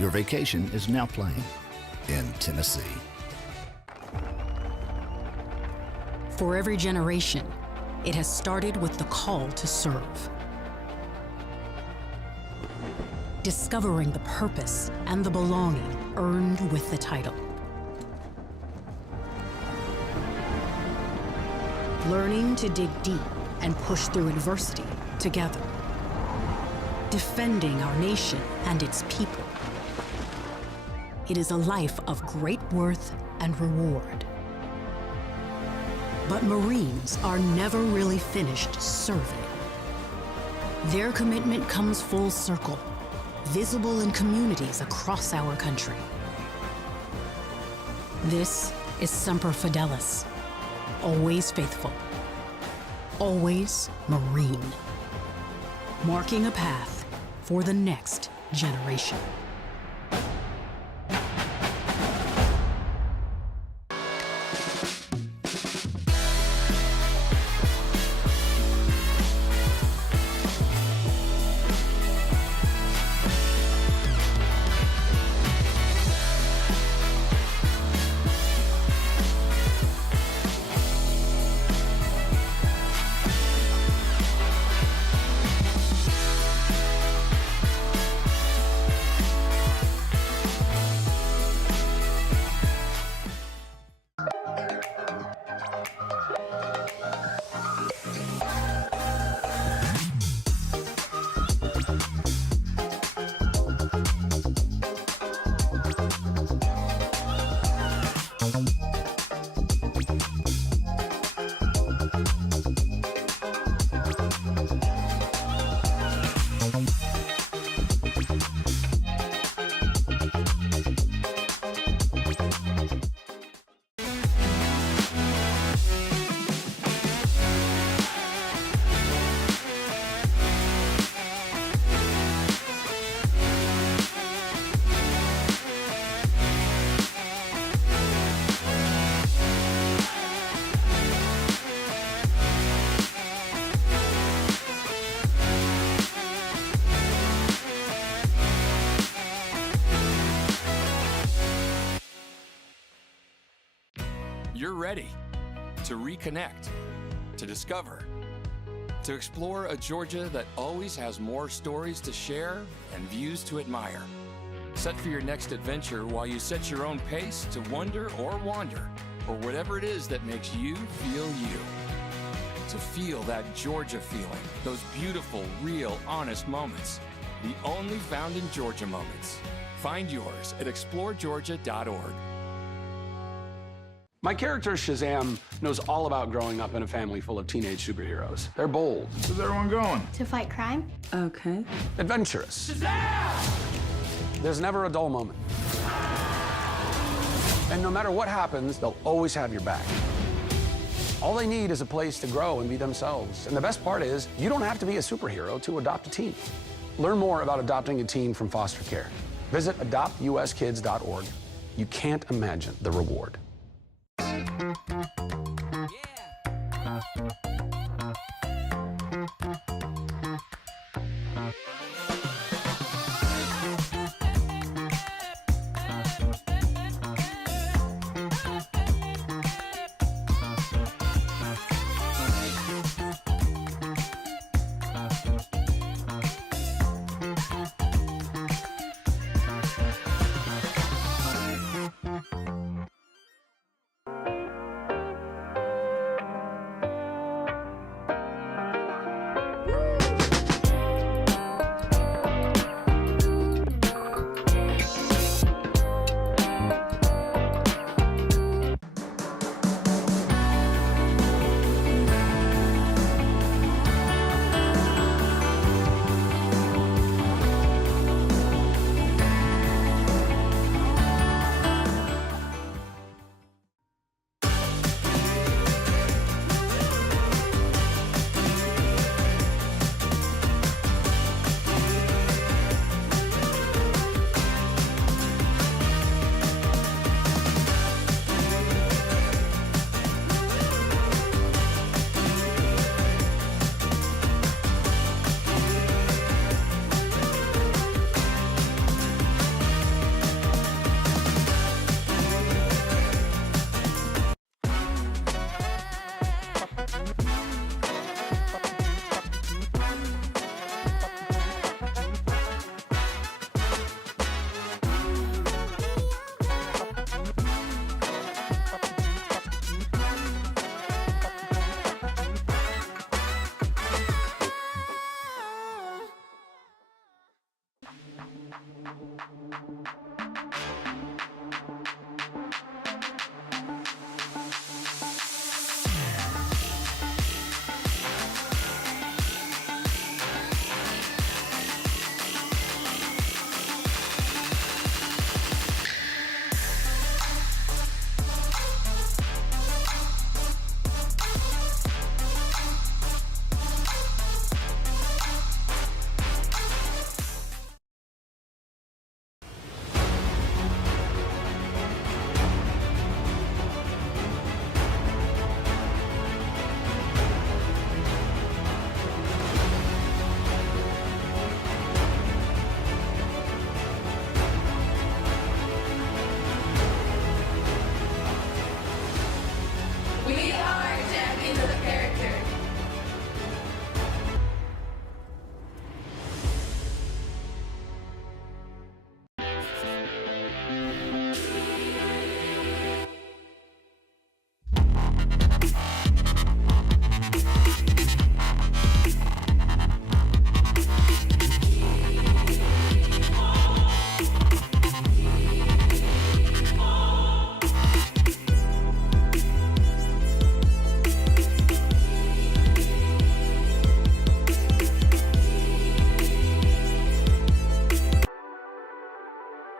Your vacation is now playing in Tennessee. For every generation, it has started with the call to serve. Discovering the purpose and the belonging earned with the title. Learning to dig deep and push through adversity together. Defending our nation and its people. It is a life of great worth and reward. But Marines are never really finished serving. Their commitment comes full circle, visible in communities across our country. This is Semper Fidelis, always faithful, always Marine, marking a path for the next generation. You're ready to reconnect, to discover, to explore a Georgia that always has more stories to share and views to admire. Set for your next adventure while you set your own pace to wonder or wander, or whatever it is that makes you feel you. To feel that Georgia feeling, those beautiful, real, honest moments. The only found in Georgia moments. Find yours at exploregeorgia.org. My character, Shazam, knows all about growing up in a family full of teenage superheroes. They're bold. Where's everyone going? To fight crime? Okay. Adventurous. Shazam! There's never a dull moment. And no matter what happens, they'll always have your back. All they need is a place to grow and be themselves. And the best part is, you don't have to be a superhero to adopt a teen. Learn more about adopting a teen from foster care. Visit adoptuskids.org. You can't imagine the reward.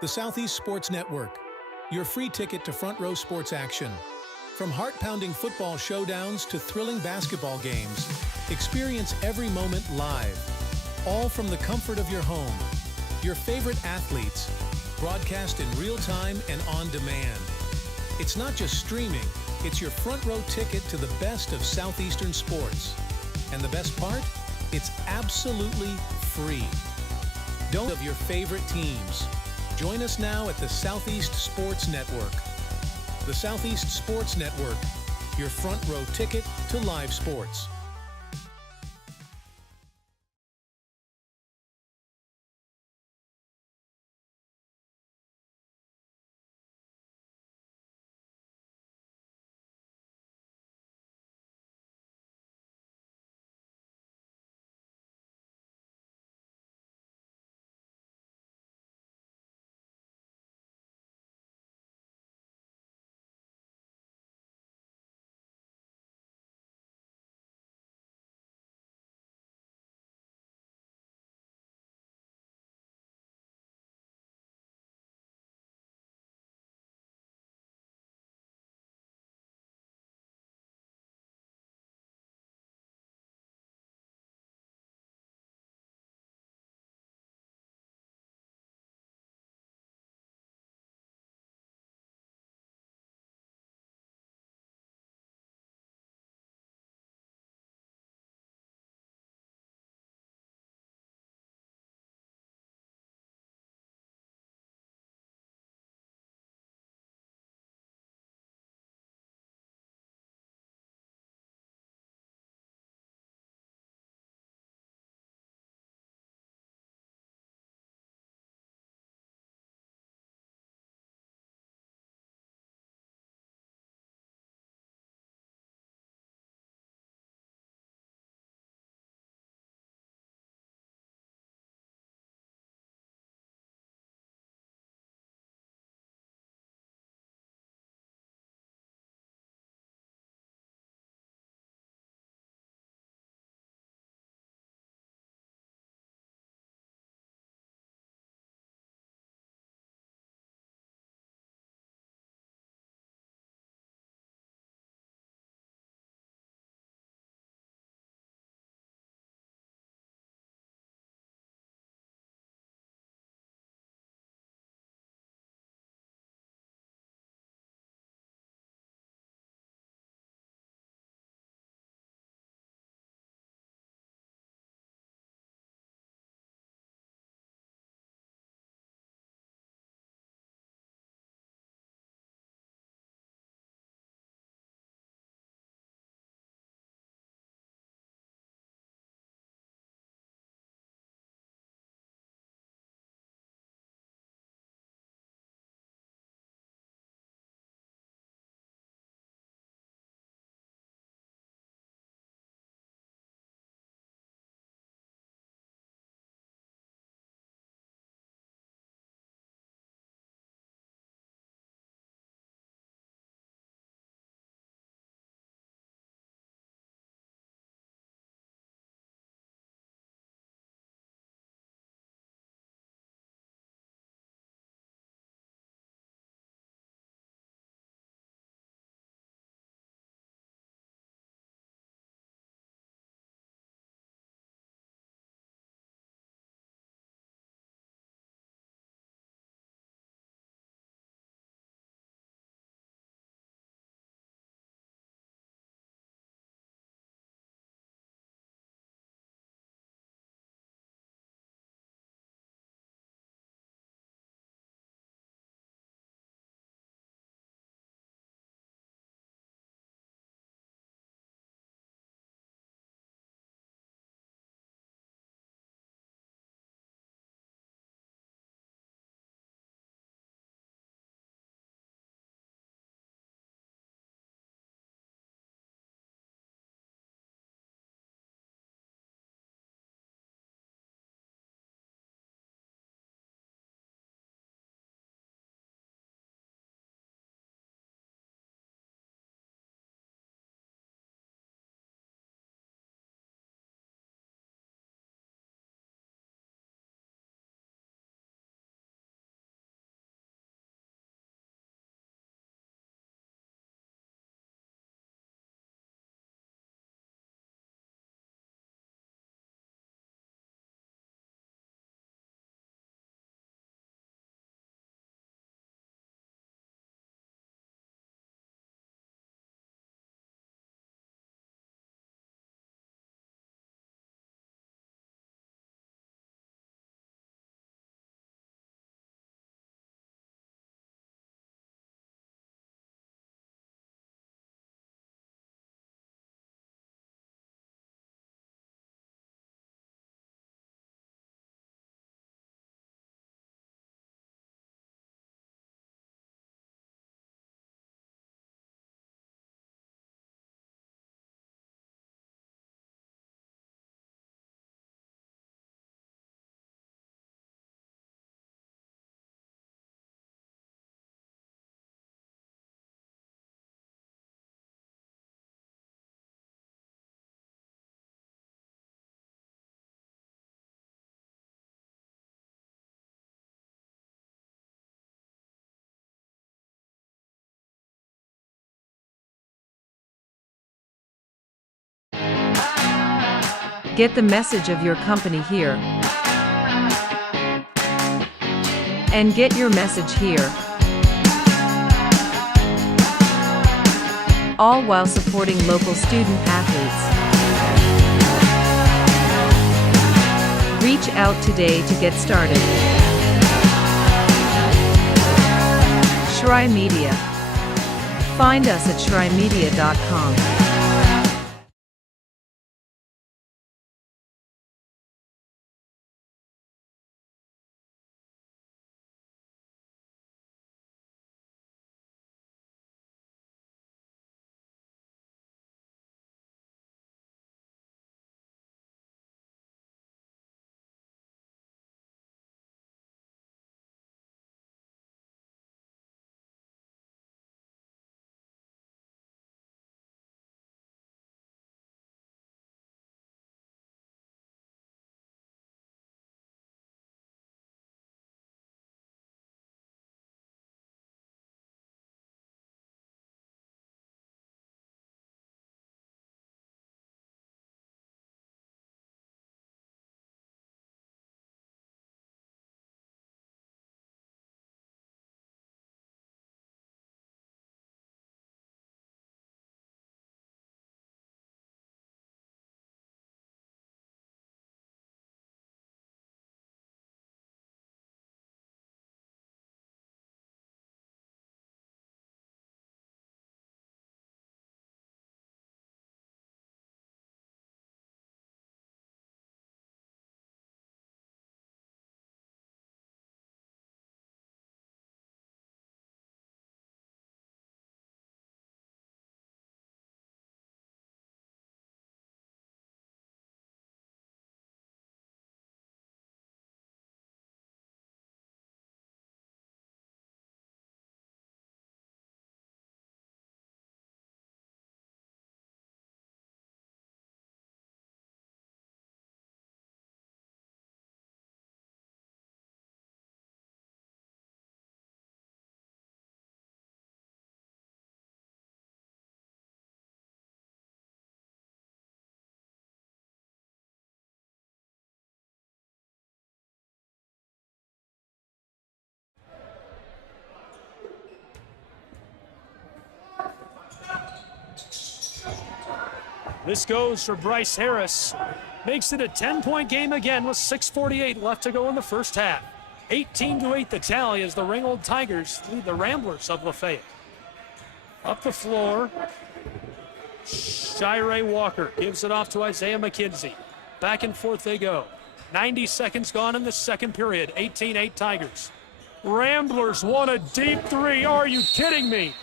The Southeast Sports Network, your free ticket to front row sports action. From heart-pounding football showdowns to thrilling basketball games, experience every moment live, all from the comfort of your home. Your favorite athletes, broadcast in real time and on demand. It's not just streaming, it's your front row ticket to the best of Southeastern sports. And the best part? It's absolutely free. Don't of your favorite teams. Join us now at the Southeast Sports Network. The Southeast Sports Network, your front row ticket to live sports. Get the message of your company here. And get your message here. All while supporting local student athletes. Reach out today to get started. Shry Media. Find us at shrymedia.com. This goes for Bryce Harris. Makes it a 10-point game again with 6:48 left to go in the first half. 18-8 the tally as the Ringgold Tigers lead the Ramblers of Lafayette. Up the floor, Shirey Walker gives it off to Isaiah McKenzie. Back and forth they go. 90 seconds gone in the second period. 18-8 Tigers. Ramblers want a deep three. Are you kidding me?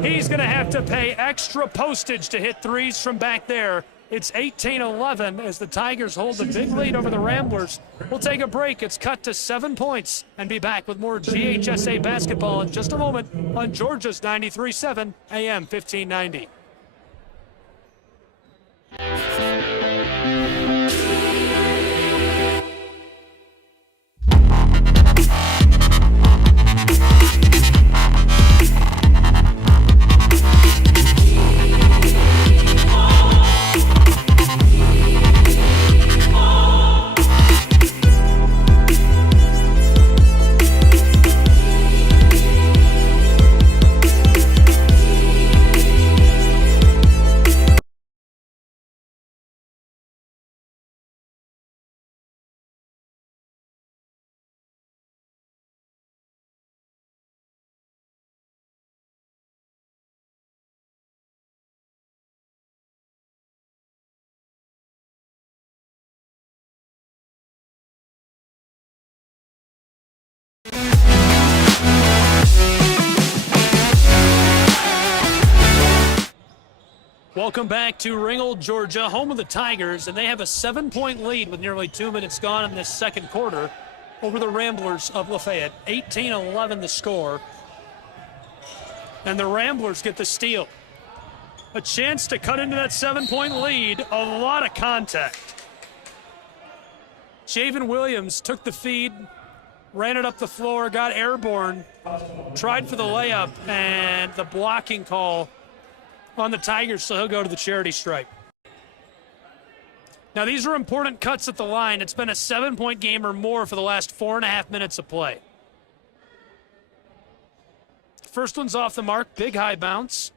He's going to have to pay extra postage to hit threes from back there. It's 18-11 as the Tigers hold the big lead over the Ramblers. We'll take a break. It's cut to 7 points and be back with more GHSA basketball in just a moment on Georgia's 93.7 AM 1590. Welcome back to Ringgold, Georgia, home of the Tigers, and they have a 7-point lead with nearly 2 minutes gone in this second quarter over the Ramblers of Lafayette. 18-11 the score, and the Ramblers get the steal. A chance to cut into that 7-point lead, a lot of contact. Javen Williams took the feed, ran it up the floor, got airborne, tried for the layup, and the blocking call on the Tigers, so he'll go to the charity stripe. Now, these are important cuts at the line. It's been a 7-point game or more for the last 4.5 minutes of play. First one's off the mark, big high bounce.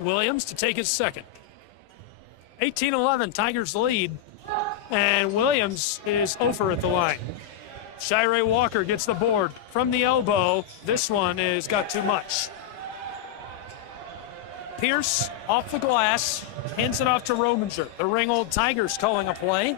Williams to take his second. 18-11, Tigers lead, and Williams is over at the line. Shirey Walker gets the board from the elbow. This one has got too much. Pierce off the glass, hands it off to Rominger. The Ringgold Tigers calling a play.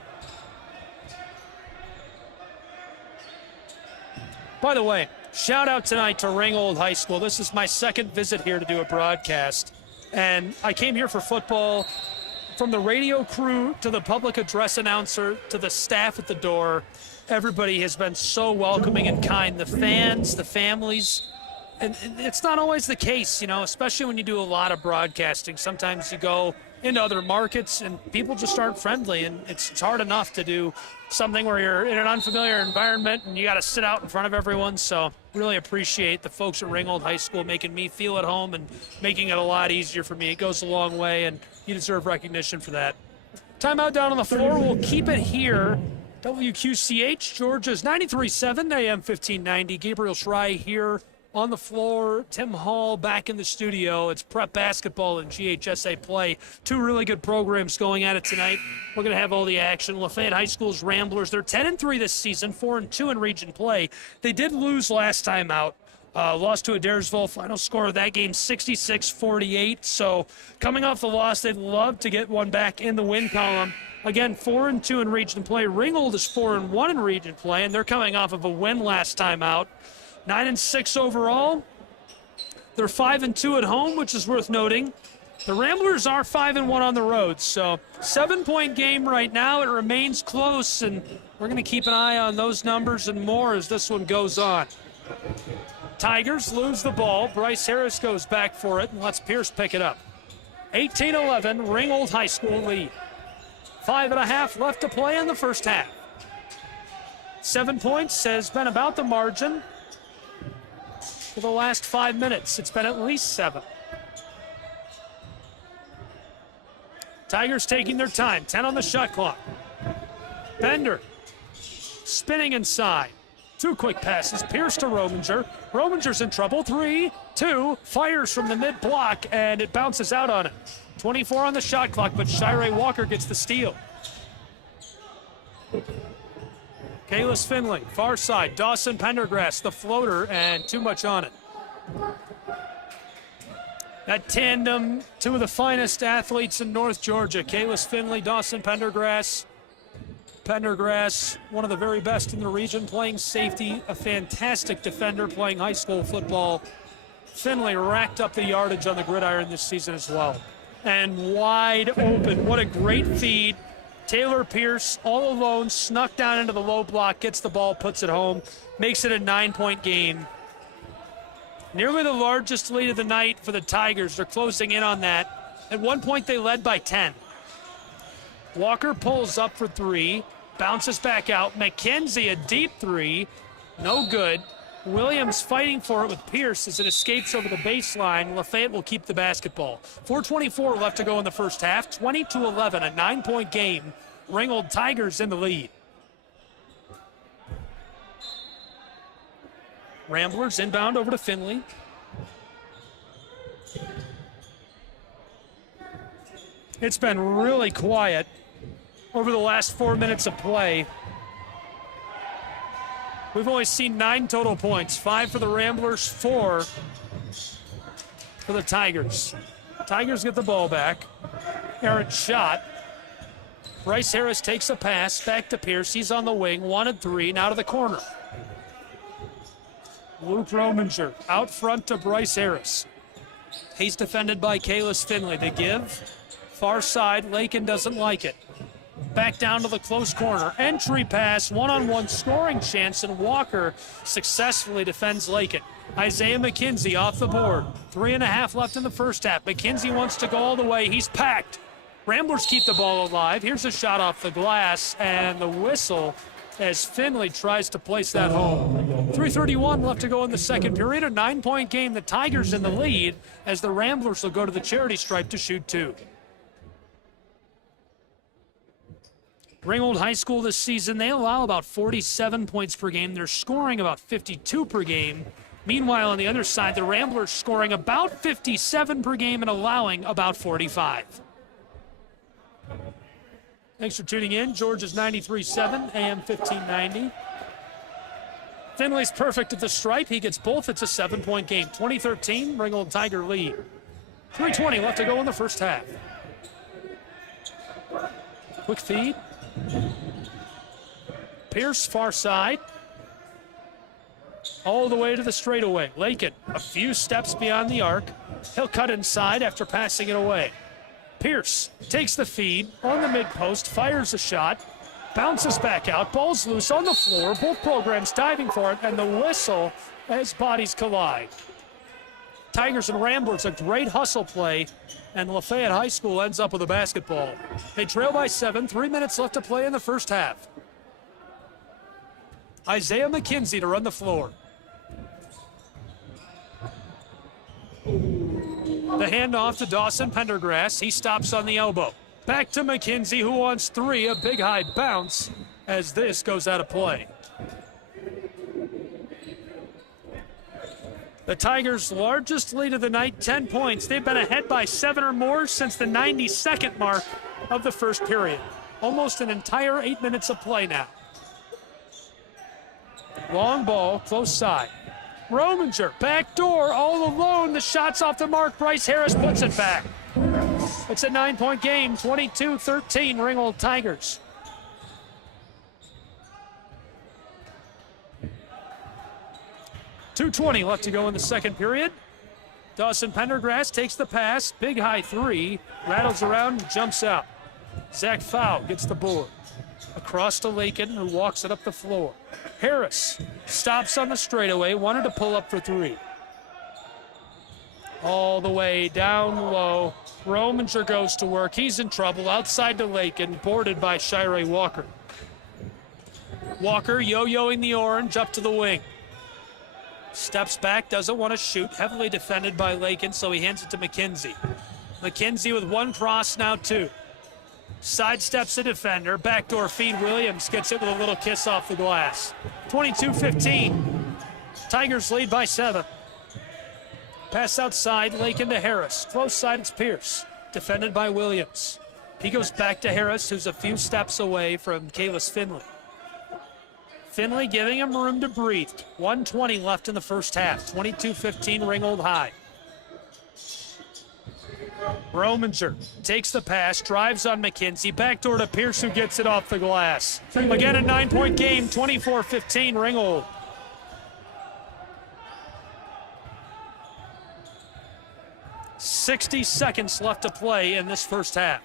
By the way, shout out tonight to Ringgold High School. This is my second visit here to do a broadcast. And I came here for football. From the radio crew to the public address announcer to the staff at the door, everybody has been so welcoming and kind. The fans, the families. And it's not always the case, you know, especially when you do a lot of broadcasting. Sometimes you go into other markets and people just aren't friendly, and it's hard enough to do something where you're in an unfamiliar environment and you got to sit out in front of everyone. So really appreciate the folks at Ringgold High School making me feel at home and making it a lot easier for me. It goes a long way, and you deserve recognition for that. Timeout down on the floor. We'll keep it here. WQCH, Georgia's 93.7 AM 1590. Gabriel Schrei here on the floor. Tim Hall back in the studio. It's prep basketball and GHSA play. Two really good programs going at it tonight. We're going to have all the action. Lafayette High School's Ramblers, they're 10-3 this season, 4-2 in region play. They did lose last time out. Lost to Adairsville. Final score of that game, 66-48. So coming off the loss, they'd love to get one back in the win column. Again, 4-2 in region play. Ringgold is 4-1 in region play, and they're coming off of a win last time out. 9-6 overall. They're 5-2 at home, which is worth noting. The Ramblers are 5-1 on the road, so 7-point game right now. It remains close, and we're going to keep an eye on those numbers and more as this one goes on. Tigers lose the ball. Bryce Harris goes back for it and lets Pierce pick it up. 18-11, Ringgold High School lead. 5.5 left to play in the first half. 7 points has been about the margin for the last 5 minutes. It's been at least 7. Tigers taking their time. 10 on the shot clock. Bender spinning inside. 2 quick passes. Pierce to Rominger. Rominger's in trouble. 3-2. Fires from the mid-block, and it bounces out on him. 24 on the shot clock, but Shirey Walker gets the steal. Kalis Finley, far side. Dawson Pendergrass, the floater, and too much on it. That tandem, two of the finest athletes in North Georgia. Kalis Finley, Dawson Pendergrass. Pendergrass, one of the very best in the region, playing safety, a fantastic defender playing high school football. Finley racked up the yardage on the gridiron this season as well. And wide open. What a great feed. Taylor Pierce, all alone, snuck down into the low block, gets the ball, puts it home, makes it a 9-point game. Nearly the largest lead of the night for the Tigers. They're closing in on that. At one point, they led by 10. Walker pulls up for 3, bounces back out. McKenzie, a deep 3, no good. Williams fighting for it with Pierce as it escapes over the baseline. Lafayette will keep the basketball. 4:24 left to go in the first half. 20-11, a 9-point game. Ringgold Tigers in the lead. Ramblers inbound over to Finley. It's been really quiet over the last 4 minutes of play. We've only seen 9 total points, 5 for the Ramblers, 4 for the Tigers. Tigers get the ball back. Errant shot. Bryce Harris takes a pass back to Pierce. He's on the wing, 1-3, now to the corner. Luke Rominger out front to Bryce Harris. He's defended by Kalis Finley. They give. Far side, Lakin doesn't like it. Back down to the close corner. Entry pass, one-on-one scoring chance, and Walker successfully defends Lakin. Isaiah McKenzie off the board. 3.5 left in the first half. McKenzie wants to go all the way. He's packed. Ramblers keep the ball alive. Here's a shot off the glass, and the whistle as Finley tries to place that home. 3:31 left to go in the second period. A 9-point game. The Tigers in the lead as the Ramblers will go to the charity stripe to shoot 2. Ringgold High School this season, they allow about 47 points per game. They're scoring about 52 per game. Meanwhile, on the other side, the Ramblers scoring about 57 per game and allowing about 45. Thanks for tuning in. Georgia's 93.7, AM 1590. Finley's perfect at the stripe. He gets both. It's a 7-point game. 2013, Ringgold Tiger lead. 3:20 left to go in the first half. Quick feed. Pierce, far side. All the way to the straightaway. Lakin, a few steps beyond the arc. He'll cut inside after passing it away. Pierce takes the feed on the mid-post, fires a shot, bounces back out, ball's loose on the floor. Both programs diving for it, and the whistle as bodies collide. Tigers and Ramblers, a great hustle play, and Lafayette High School ends up with a basketball. They trail by 7, 3 minutes left to play in the first half. Isaiah McKenzie to run the floor. The handoff to Dawson Pendergrass. He stops on the elbow. Back to McKenzie, who wants 3, a big high bounce as this goes out of play. The Tigers' largest lead of the night, 10 points. They've been ahead by 7 or more since the 92nd mark of the first period. Almost an entire 8 minutes of play now. Long ball, close side. Rominger, back door, all alone. The shot's off the mark. Bryce Harris puts it back. It's a 9-point game, 22-13, Ringgold Tigers. .220 left to go in the second period. Dawson Pendergrass takes the pass, big high 3, rattles around and jumps out. Zach Fowl gets the board. Across to Lakin, who walks it up the floor. Harris stops on the straightaway, wanted to pull up for 3. All the way down low. Rominger goes to work. He's in trouble. Outside to Lakin, boarded by Shirey Walker. Walker yo-yoing the orange up to the wing. Steps back, doesn't want to shoot. Heavily defended by Lakin, so he hands it to McKenzie. McKenzie with 1 cross, now 2. Sidesteps a defender. Backdoor feed. Williams gets it with a little kiss off the glass. 22-15. Tigers lead by 7. Pass outside. Lakin to Harris. Close side, it's Pierce. Defended by Williams. He goes back to Harris, who's a few steps away from Kalis Finley. Finley giving him room to breathe. 1:20 left in the first half. 22-15, Ringgold High. Rominger takes the pass, drives on McKenzie, backdoor to Pierce, who gets it off the glass. Again, a 9-point game, 24-15, Ringgold. .60 seconds left to play in this first half.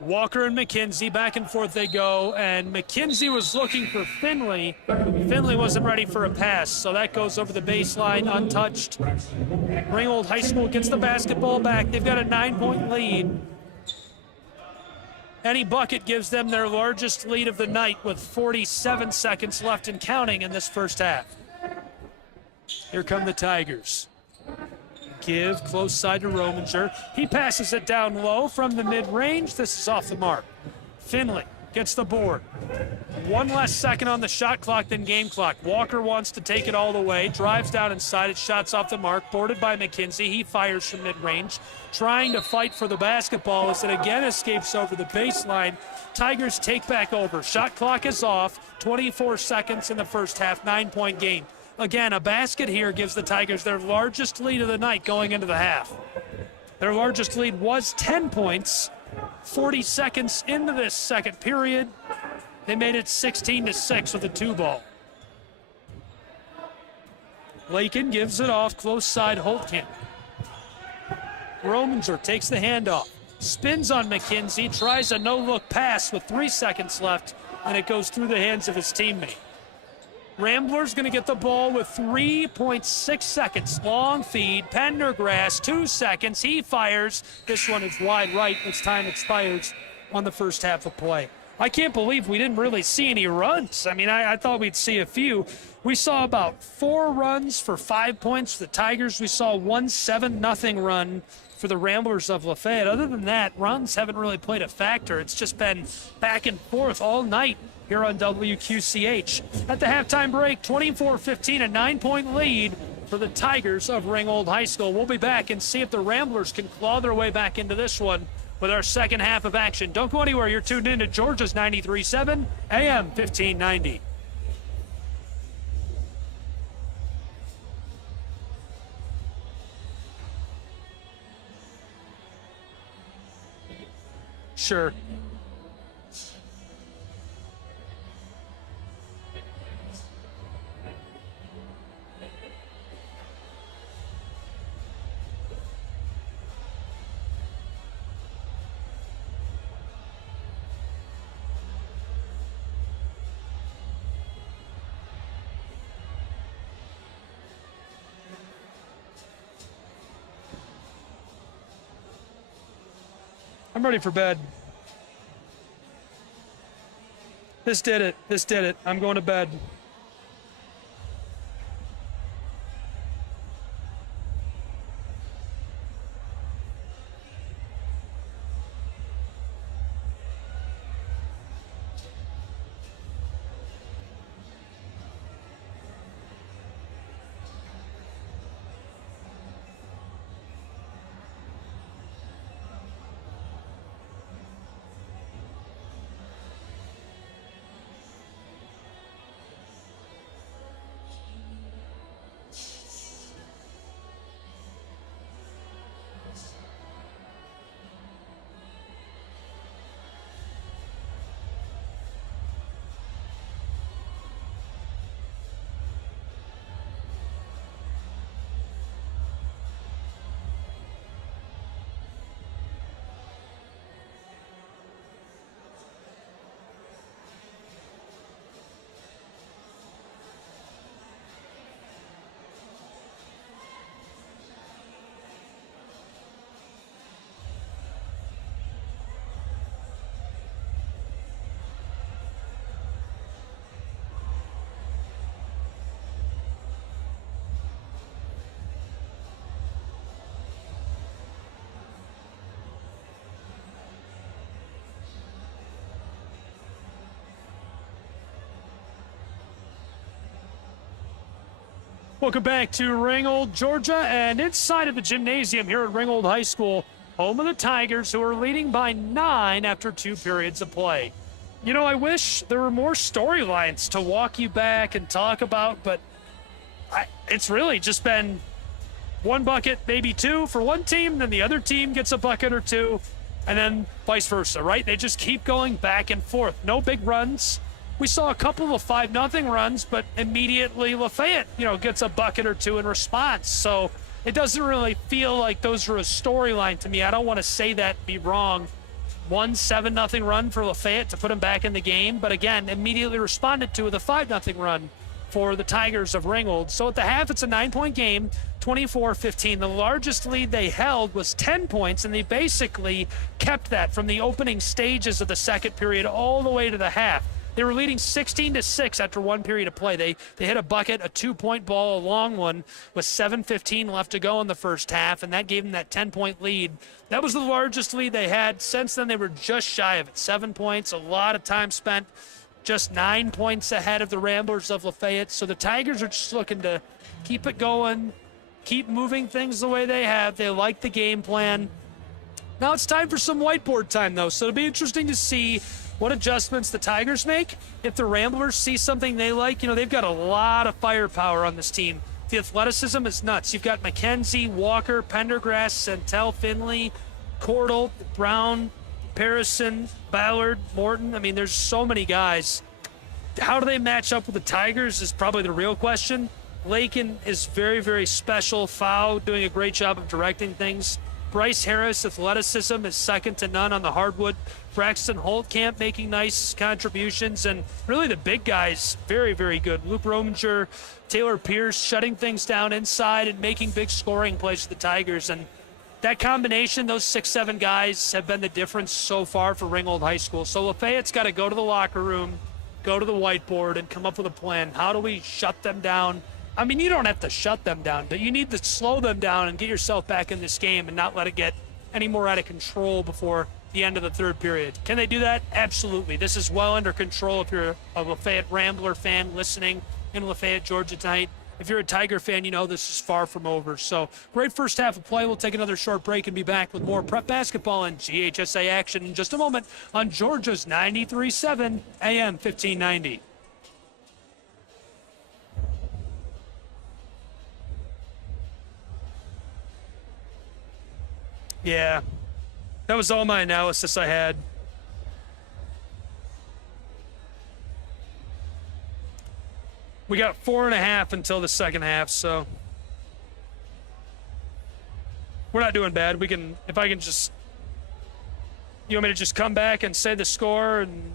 Walker and McKenzie, back and forth they go, and McKenzie was looking for Finley. Finley wasn't ready for a pass, so that goes over the baseline untouched. Ringgold High School gets the basketball back. They've got a 9-point lead. Any bucket gives them their largest lead of the night with 47 seconds left and counting in this first half. Here come the Tigers. Give close side to Rominger. He passes it down low from the mid-range. This is off the mark. Finley gets the board. 1 less second on the shot clock than game clock. Walker wants to take it all the way. Drives down inside it. Shots off the mark. Boarded by McKenzie. He fires from mid-range. Trying to fight for the basketball as it again escapes over the baseline. Tigers take back over. Shot clock is off. 24 seconds in the first half. 9-point game. Again, a basket here gives the Tigers their largest lead of the night going into the half. Their largest lead was 10 points. 40 seconds into this second period, they made it 16-6 with a 2-ball. Lakin gives it off, close side, Holtkamp. Rominger takes the handoff, spins on McKenzie, tries a no-look pass with 3 seconds left, and it goes through the hands of his teammate. Ramblers going to get the ball with 3.6 seconds. Long feed. Pendergrass, 2 seconds. He fires. This one is wide right as time expires on the first half of play. I can't believe we didn't really see any runs. I mean, I thought we'd see a few. We saw about 4 runs for 5 points for the Tigers. We saw one 7-0 run for the Ramblers of Lafayette. Other than that, runs haven't really played a factor. It's just been back and forth all night here on WQCH. At the halftime break, 24-15, a 9-point lead for the Tigers of Ringgold High School. We'll be back and see if the Ramblers can claw their way back into this one with our second half of action. Don't go anywhere. You're tuned in to Georgia's 93.7 AM 1590. Sure. I'm ready for bed. This did it. This did it. I'm going to bed. Welcome back to Ringgold, Georgia, and inside of the gymnasium here at Ringgold High School, home of the Tigers, who are leading by 9 after 2 periods of play. You know, I wish there were more storylines to walk you back and talk about, but it's really just been one bucket, maybe two for one team, then the other team gets a bucket or two, and then vice versa, right? They just keep going back and forth. No big runs. We saw a couple of 5-0 runs, but immediately Lafayette, gets a bucket or two in response. So it doesn't really feel like those are a storyline to me. I don't want to say that, be wrong. 7-0 run for Lafayette to put them back in the game, but again, immediately responded to with a 5-0 run for the Tigers of Ringgold. So at the half, it's a 9-point game, 24-15. The largest lead they held was 10 points, and they basically kept that from the opening stages of the second period all the way to the half. They were leading 16-6 after 1 period of play. They hit a bucket, a 2-point ball, a long one, with 7:15 left to go in the first half, and that gave them that 10-point lead. That was the largest lead they had. Since then, they were just shy of it. 7 points, a lot of time spent, just 9 points ahead of the Ramblers of Lafayette. So the Tigers are just looking to keep it going, keep moving things the way they have. They like the game plan. Now it's time for some whiteboard time, though, so it'll be interesting to see what adjustments the Tigers make. If the Ramblers see something they like, they've got a lot of firepower on this team. The athleticism is nuts. You've got McKenzie, Walker, Pendergrass, Centel, Finley, Cordell, Brown, Parison, Ballard, Morton. I mean, there's so many guys. How do they match up with the Tigers is probably the real question. Lakin is very, very special. Fowl doing a great job of directing things. Bryce Harris' athleticism is second to none on the hardwood. Braxton Holtkamp making nice contributions, and really the big guys, very, very good. Luke Rominger, Taylor Pierce shutting things down inside and making big scoring plays for the Tigers. And that combination, those 6-7 guys, have been the difference so far for Ringgold High School. So Lafayette's got to go to the locker room, go to the whiteboard, and come up with a plan. How do we shut them down? I mean, you don't have to shut them down, but you need to slow them down and get yourself back in this game and not let it get any more out of control before the end of the third period. Can they do that? Absolutely. This is well under control if you're a Lafayette Rambler fan listening in Lafayette, Georgia tonight. If you're a Tiger fan, you know this is far from over. So great first half of play. We'll take another short break and be back with more prep basketball and GHSA action in just a moment on Georgia's 93.7 AM 1590. Yeah, that was all my analysis I had. We got 4.5 until the second half, so we're not doing bad. We can, if I can just, you want me to just come back and say the score and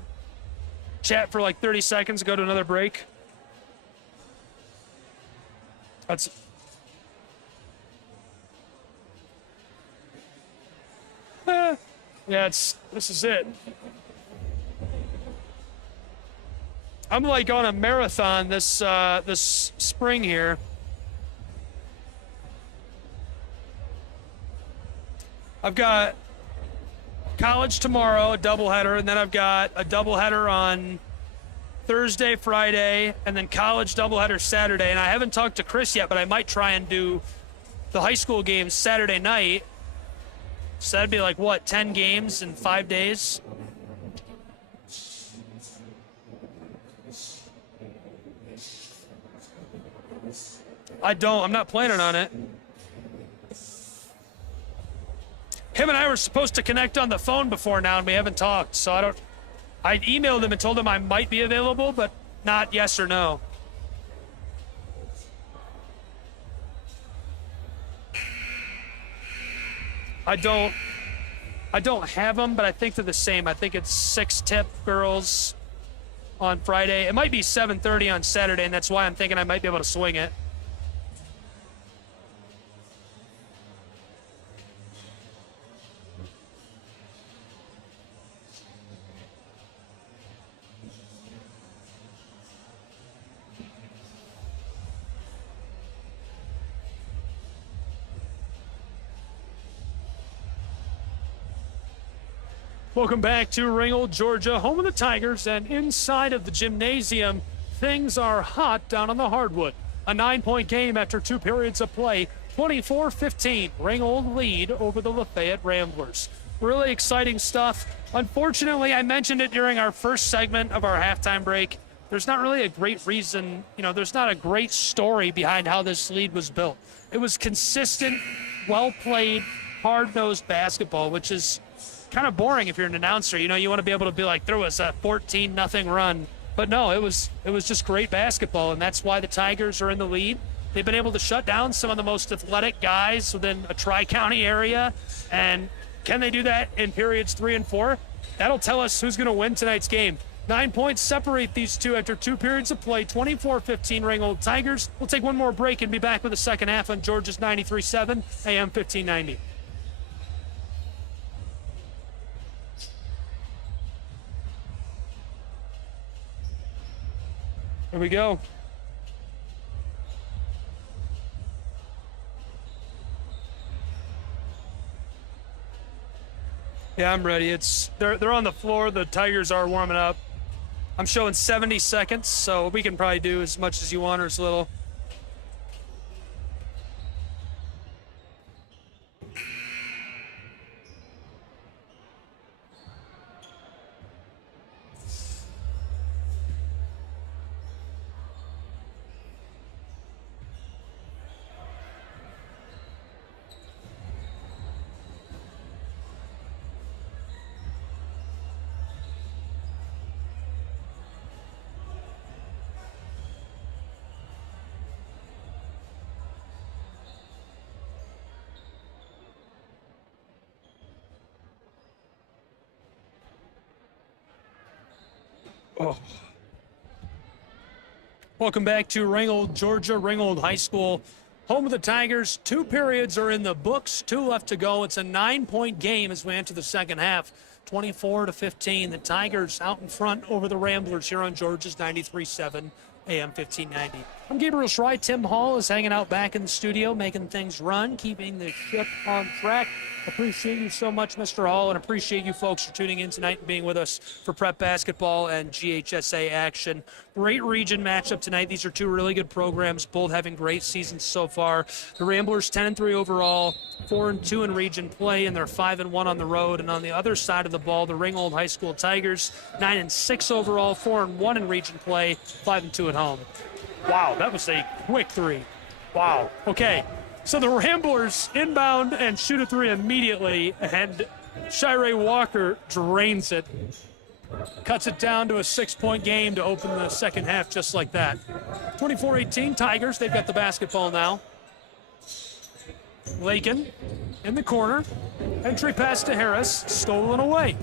chat for like 30 seconds, go to another break? That's, yeah, this is it. I'm like on a marathon this spring here. I've got college tomorrow, a doubleheader, and then I've got a doubleheader on Thursday, Friday, and then college doubleheader Saturday. And I haven't talked to Chris yet, but I might try and do the high school games Saturday night. So that'd be like, what, 10 games in 5 days? I'm not planning on it. Him and I were supposed to connect on the phone before now, and we haven't talked, so I emailed him and told him I might be available, but not yes or no. I don't have them, but I think they're the same. I think it's 6-tip girls on Friday. It might be 7:30 on Saturday, and that's why I'm thinking I might be able to swing it. Welcome back to Ringgold, Georgia, home of the Tigers, and inside of the gymnasium, things are hot down on the hardwood. A 9-point game after 2 periods of play, 24-15, Ringgold lead over the Lafayette Ramblers. Really exciting stuff. Unfortunately, I mentioned it during our first segment of our halftime break. There's not really a great reason, there's not a great story behind how this lead was built. It was consistent, well-played, hard-nosed basketball, which is kind of boring if you're an announcer. You want to be able to be like, there was a 14-0 run. But no, it was just great basketball, and that's why the Tigers are in the lead. They've been able to shut down some of the most athletic guys within a tri-county area. And can they do that in periods 3 and 4? That'll tell us who's going to win tonight's game. 9 points separate these two after 2 periods of play, 24-15 Ringgold Tigers. We'll take one more break and be back with the second half on Georgia's 93.7 AM 1590. Here we go. Yeah, I'm ready. They're on the floor. The Tigers are warming up. I'm showing 70 seconds, so we can probably do as much as you want or as little. Oh. Welcome back to Ringgold, Georgia, Ringgold High School, home of the Tigers. 2 periods are in the books, 2 left to go. It's a 9-point game as we enter the second half, 24-15. The Tigers out in front over the Ramblers here on Georgia's 93.7 AM 1590. I'm Gabriel Schrei. Tim Hall is hanging out back in the studio, making things run, keeping the ship on track. Appreciate you so much, Mr. Hall, and appreciate you folks for tuning in tonight and being with us for prep basketball and GHSA action. Great region matchup tonight. These are two really good programs, both having great seasons so far. The Ramblers 10-3 overall, 4-2 in region play, and they're 5-1 on the road. And on the other side of the ball, the Ringgold High School Tigers, 9-6 overall, 4-1 in region play, 5-2 at home. Wow, that was a quick three. Wow. Okay, so the Ramblers inbound and shoot a three immediately, and Shirey Walker drains it. Cuts it down to a 6-point game to open the second half just like that. 24-18, Tigers, they've got the basketball now. Lakin in the corner. Entry pass to Harris, stolen away.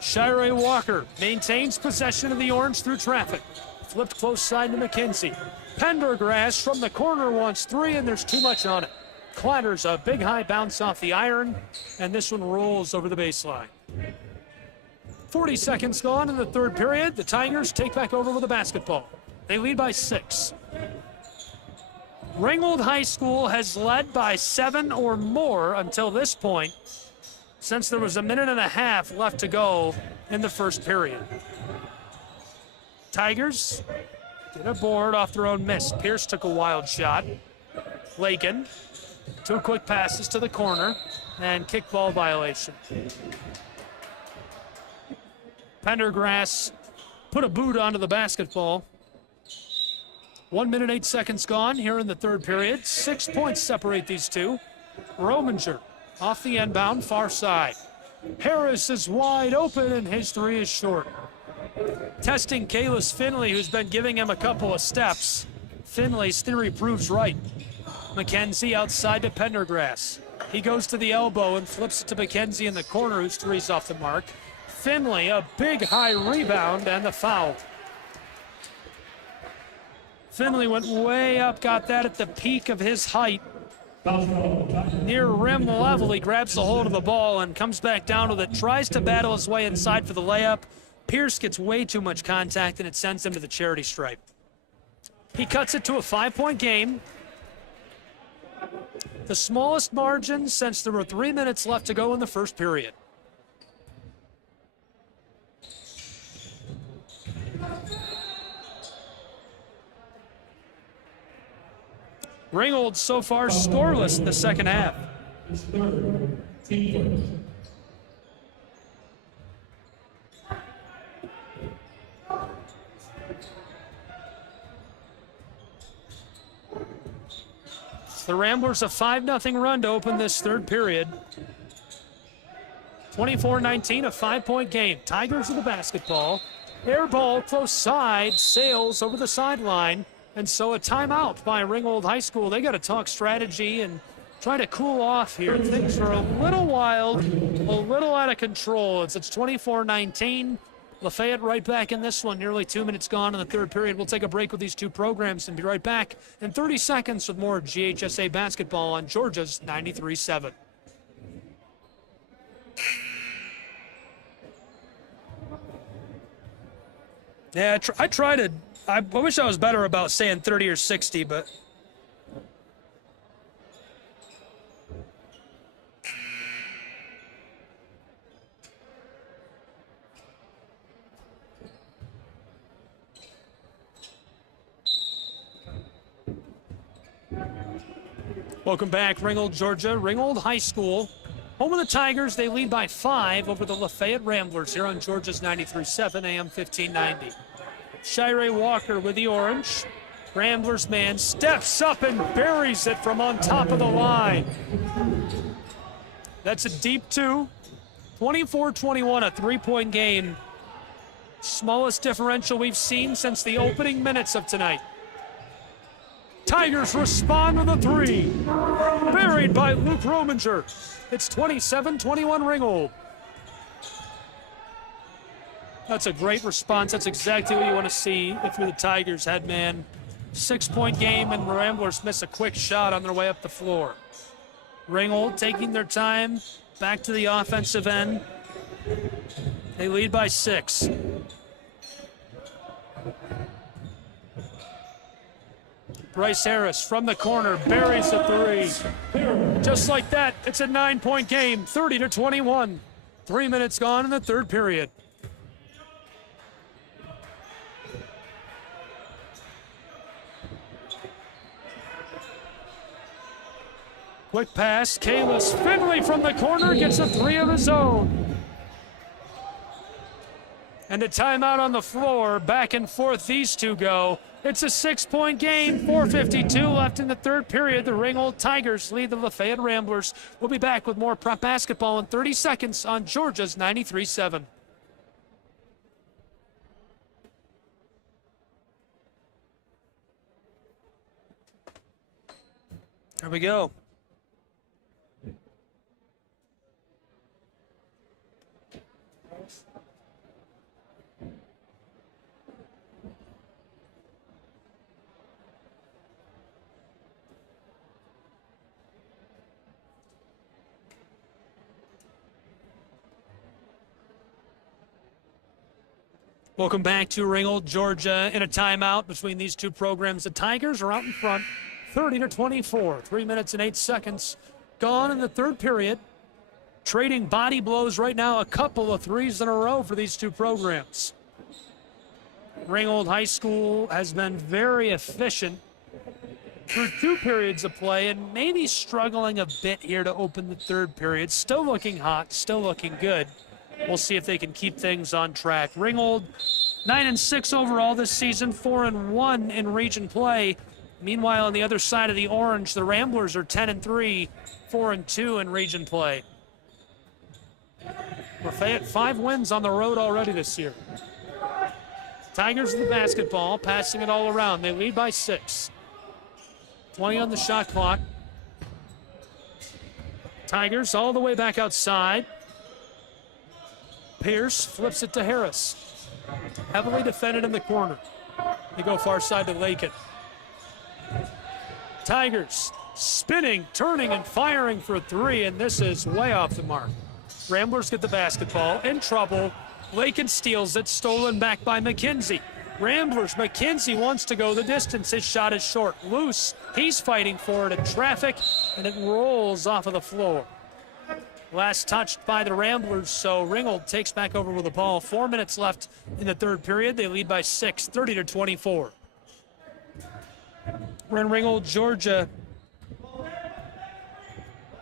Shirey Walker maintains possession of the orange through traffic. Flipped close side to McKenzie. Pendergrass from the corner wants three, and there's too much on it. Clatters a big high bounce off the iron, and this one rolls over the baseline. 40 seconds gone in the third period. The Tigers take back over with the basketball. They lead by 6. Ringgold High School has led by 7 or more until this point, since there was a minute and a half left to go in the first period. Tigers get a board off their own miss. Pierce took a wild shot. Lakin, 2 quick passes to the corner, and kickball violation. Pendergrass put a boot onto the basketball. 1 minute, 8 seconds gone here in the third period. 6 points separate these two. Rominger off the inbound, far side. Harris is wide open, and his three is short. Testing Kalis Finley, who's been giving him a couple of steps. Finley's theory proves right. McKenzie outside to Pendergrass. He goes to the elbow and flips it to McKenzie in the corner, whose three's off the mark. Finley, a big high rebound, and the foul. Finley went way up, got that at the peak of his height. Near rim level, he grabs the hold of the ball and comes back down with it, tries to battle his way inside for the layup. Pierce gets way too much contact, and it sends him to the charity stripe. He cuts it to a 5-point game. The smallest margin since there were 3 minutes left to go in the first period. Ringgold so far scoreless in the second half. The Ramblers a 5-0 run to open this third period. 24-19, a 5-point game. Tigers with the basketball. Air ball close side, sails over the sideline. And so a timeout by Ringgold High School. They got to talk strategy and try to cool off here. Things are a little wild, a little out of control. It's 24-19. Lafayette right back in this one. Nearly 2 minutes gone in the third period. We'll take a break with these two programs and be right back in 30 seconds with more GHSA basketball on Georgia's 93.7. Yeah, I wish I was better about saying 30 or 60, but welcome back, Ringgold, Georgia. Ringgold High School, home of the Tigers. They lead by 5 over the Lafayette Ramblers here on Georgia's 93.7 AM 1590. Shirey Walker with the orange. Ramblers man steps up and buries it from on top of the line. That's a deep 2. 24-21, a 3-point game. Smallest differential we've seen since the opening minutes of tonight. Tigers respond with a 3. Buried by Luke Rominger. It's 27-21 Ringgold. That's a great response. That's exactly what you want to see if you're the Tigers head man. 6-point game, and Ramblers miss a quick shot on their way up the floor. Ringgold taking their time back to the offensive end. They lead by 6. Bryce Harris from the corner buries the three. Just like that, it's a 9-point game, 30-21. 3 minutes gone in the third period. Quick pass, Kalis Finley from the corner gets a three of his own. And a timeout on the floor, back and forth these two go. It's a 6-point game, 4:52 left in the third period. The Ringgold Tigers lead the Lafayette Ramblers. We'll be back with more prep basketball in 30 seconds on Georgia's 93.7. There we go. Welcome back to Ringgold, Georgia, in a timeout between these two programs. The Tigers are out in front, 30-24. 3 minutes and 8 seconds gone in the third period. Trading body blows right now, a couple of threes in a row for these two programs. Ringgold High School has been very efficient through 2 periods of play and maybe struggling a bit here to open the third period. Still looking hot, still looking good. We'll see if they can keep things on track. Ringgold, 9-6 overall this season, 4-1 in region play. Meanwhile, on the other side of the orange, the Ramblers are 10-3, 4-2 in region play. Lafayette, 5 wins on the road already this year. Tigers with the basketball, passing it all around. They lead by 6. 20 on the shot clock. Tigers all the way back outside. Pierce flips it to Harris. Heavily defended in the corner. They go far side to Lakin. Tigers spinning, turning, and firing for 3, and this is way off the mark. Ramblers get the basketball, in trouble. Lakin steals it, stolen back by McKenzie. Ramblers, McKenzie wants to go the distance. His shot is short, loose. He's fighting for it in traffic, and it rolls off of the floor. Last touched by the Ramblers, so Ringgold takes back over with the ball. 4 minutes left in the third period. They lead by 6, 30-24. We're in Ringgold, Georgia.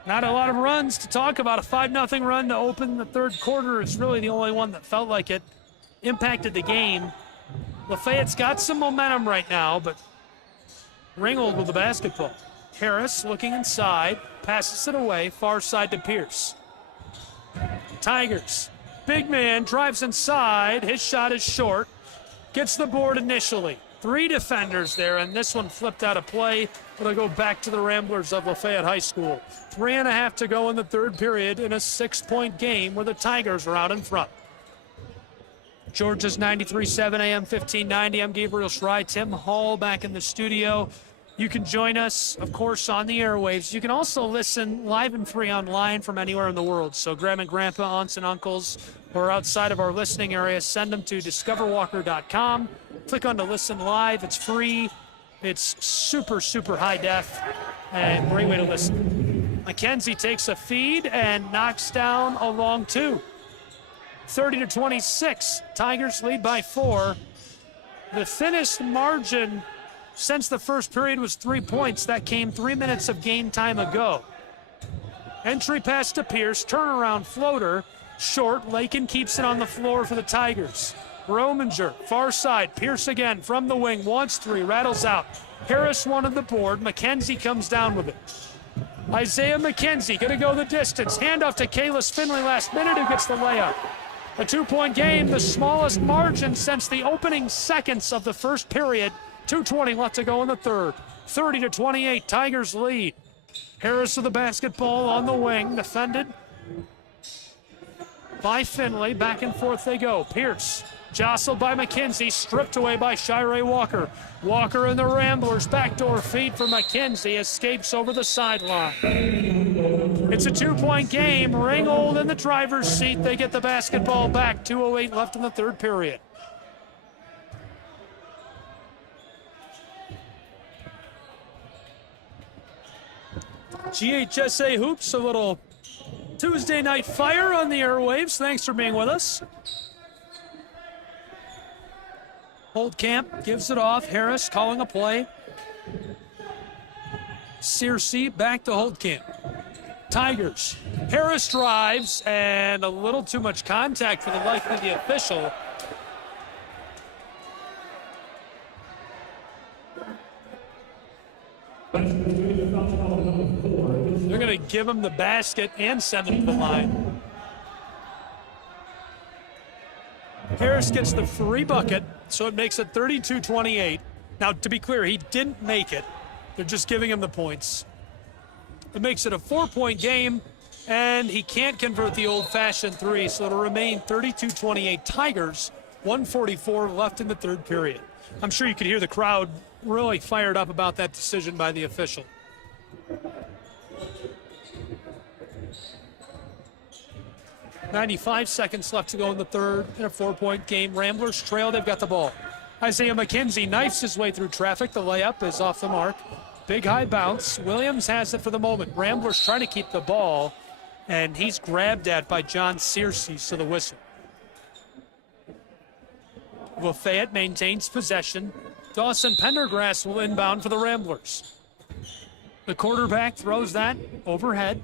Not a lot of runs to talk about. A 5-0 run to open the third quarter is really the only one that felt like it impacted the game. Lafayette's got some momentum right now, but Ringgold with the basketball. Harris looking inside, passes it away, far side to Pierce. Tigers, big man drives inside, his shot is short, gets the board initially. 3 defenders there, and this one flipped out of play. It'll go back to the Ramblers of Lafayette High School. 3.5 to go in the third period in a 6-point game where the Tigers are out in front. Georgia's 93.7 AM 1590. I'm Gabriel Schrei. Tim Hall back in the studio. You can join us, of course, on the airwaves. You can also listen live and free online from anywhere in the world. So grandma and grandpa, aunts and uncles, who are outside of our listening area, send them to discoverwalker.com. Click on to listen live. It's free. It's super, super high def, and great way to listen. McKenzie takes a feed and knocks down a long 2. 30-26. Tigers lead by 4. The thinnest margin since the first period was 3 points. That came 3 minutes of game time ago. Entry pass to Pierce, turnaround floater, short. Lakin keeps it on the floor for the Tigers. Rominger, far side, Pierce again from the wing, wants 3, rattles out. Harris wanted the board, McKenzie comes down with it. Isaiah McKenzie gonna go the distance, handoff to Kalis Finley last minute, who gets the layup. A 2-point game, the smallest margin since the opening seconds of the first period. 2:20 left to go in the third. 30-28, Tigers lead. Harris with the basketball on the wing, defended by Finley. Back and forth they go. Pierce jostled by McKenzie, stripped away by Shirey Walker. Walker and the Ramblers, backdoor feed for McKenzie, escapes over the sideline. It's a 2-point game. Ringgold in the driver's seat. They get the basketball back. 2:08 left in the third period. GHSA Hoops, a little Tuesday night fire on the airwaves. Thanks for being with us. Holdcamp gives it off. Harris calling a play. Searcy back to Holdcamp. Tigers. Harris drives, and a little too much contact for the liking of the official. They're going to give him the basket and send him to the line. Harris gets the free bucket, so it makes it 32-28. Now, to be clear, he didn't make it. They're just giving him the points. It makes it a 4-point game, and he can't convert the old-fashioned three, so it'll remain 32-28 Tigers, 1:44 left in the third period. I'm sure you could hear the crowd really fired up about that decision by the official. .95 seconds left to go in the third in a 4-point game. Ramblers trail, they've got the ball. Isaiah McKenzie knifes his way through traffic. The layup is off the mark. Big high bounce. Williams has it for the moment. Ramblers trying to keep the ball, and he's grabbed at by John Searcy, so the whistle. Lafayette maintains possession. Dawson Pendergrass will inbound for the Ramblers. The quarterback throws that overhead.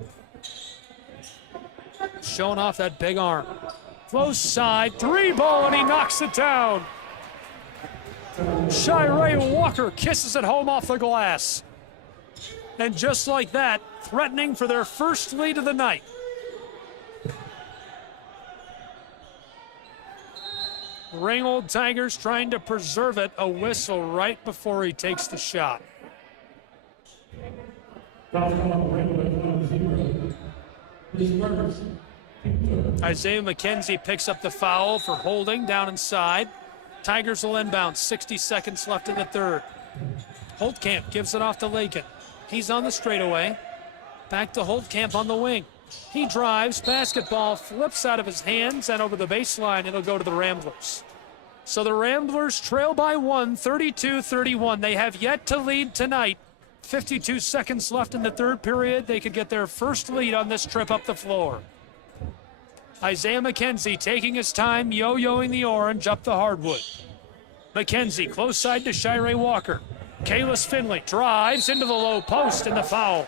Showing off that big arm. Close side, three ball, and he knocks it down. Shirey Walker kisses it home off the glass. And just like that, threatening for their first lead of the night. Ringgold Tigers trying to preserve it. A whistle right before he takes the shot. Isaiah McKenzie picks up the foul for holding down inside. Tigers will inbound. 60 seconds left in the third. Holtkamp gives it off to Lakin. He's on the straightaway. Back to Holtkamp on the wing. He drives, basketball flips out of his hands, and over the baseline, it'll go to the Ramblers. So the Ramblers trail by one, 32-31. They have yet to lead tonight. 52 seconds left in the third period. They could get their first lead on this trip up the floor. Isaiah McKenzie taking his time, yo-yoing the orange up the hardwood. McKenzie close side to Shirey Walker. Kalis Finley drives into the low post and the foul.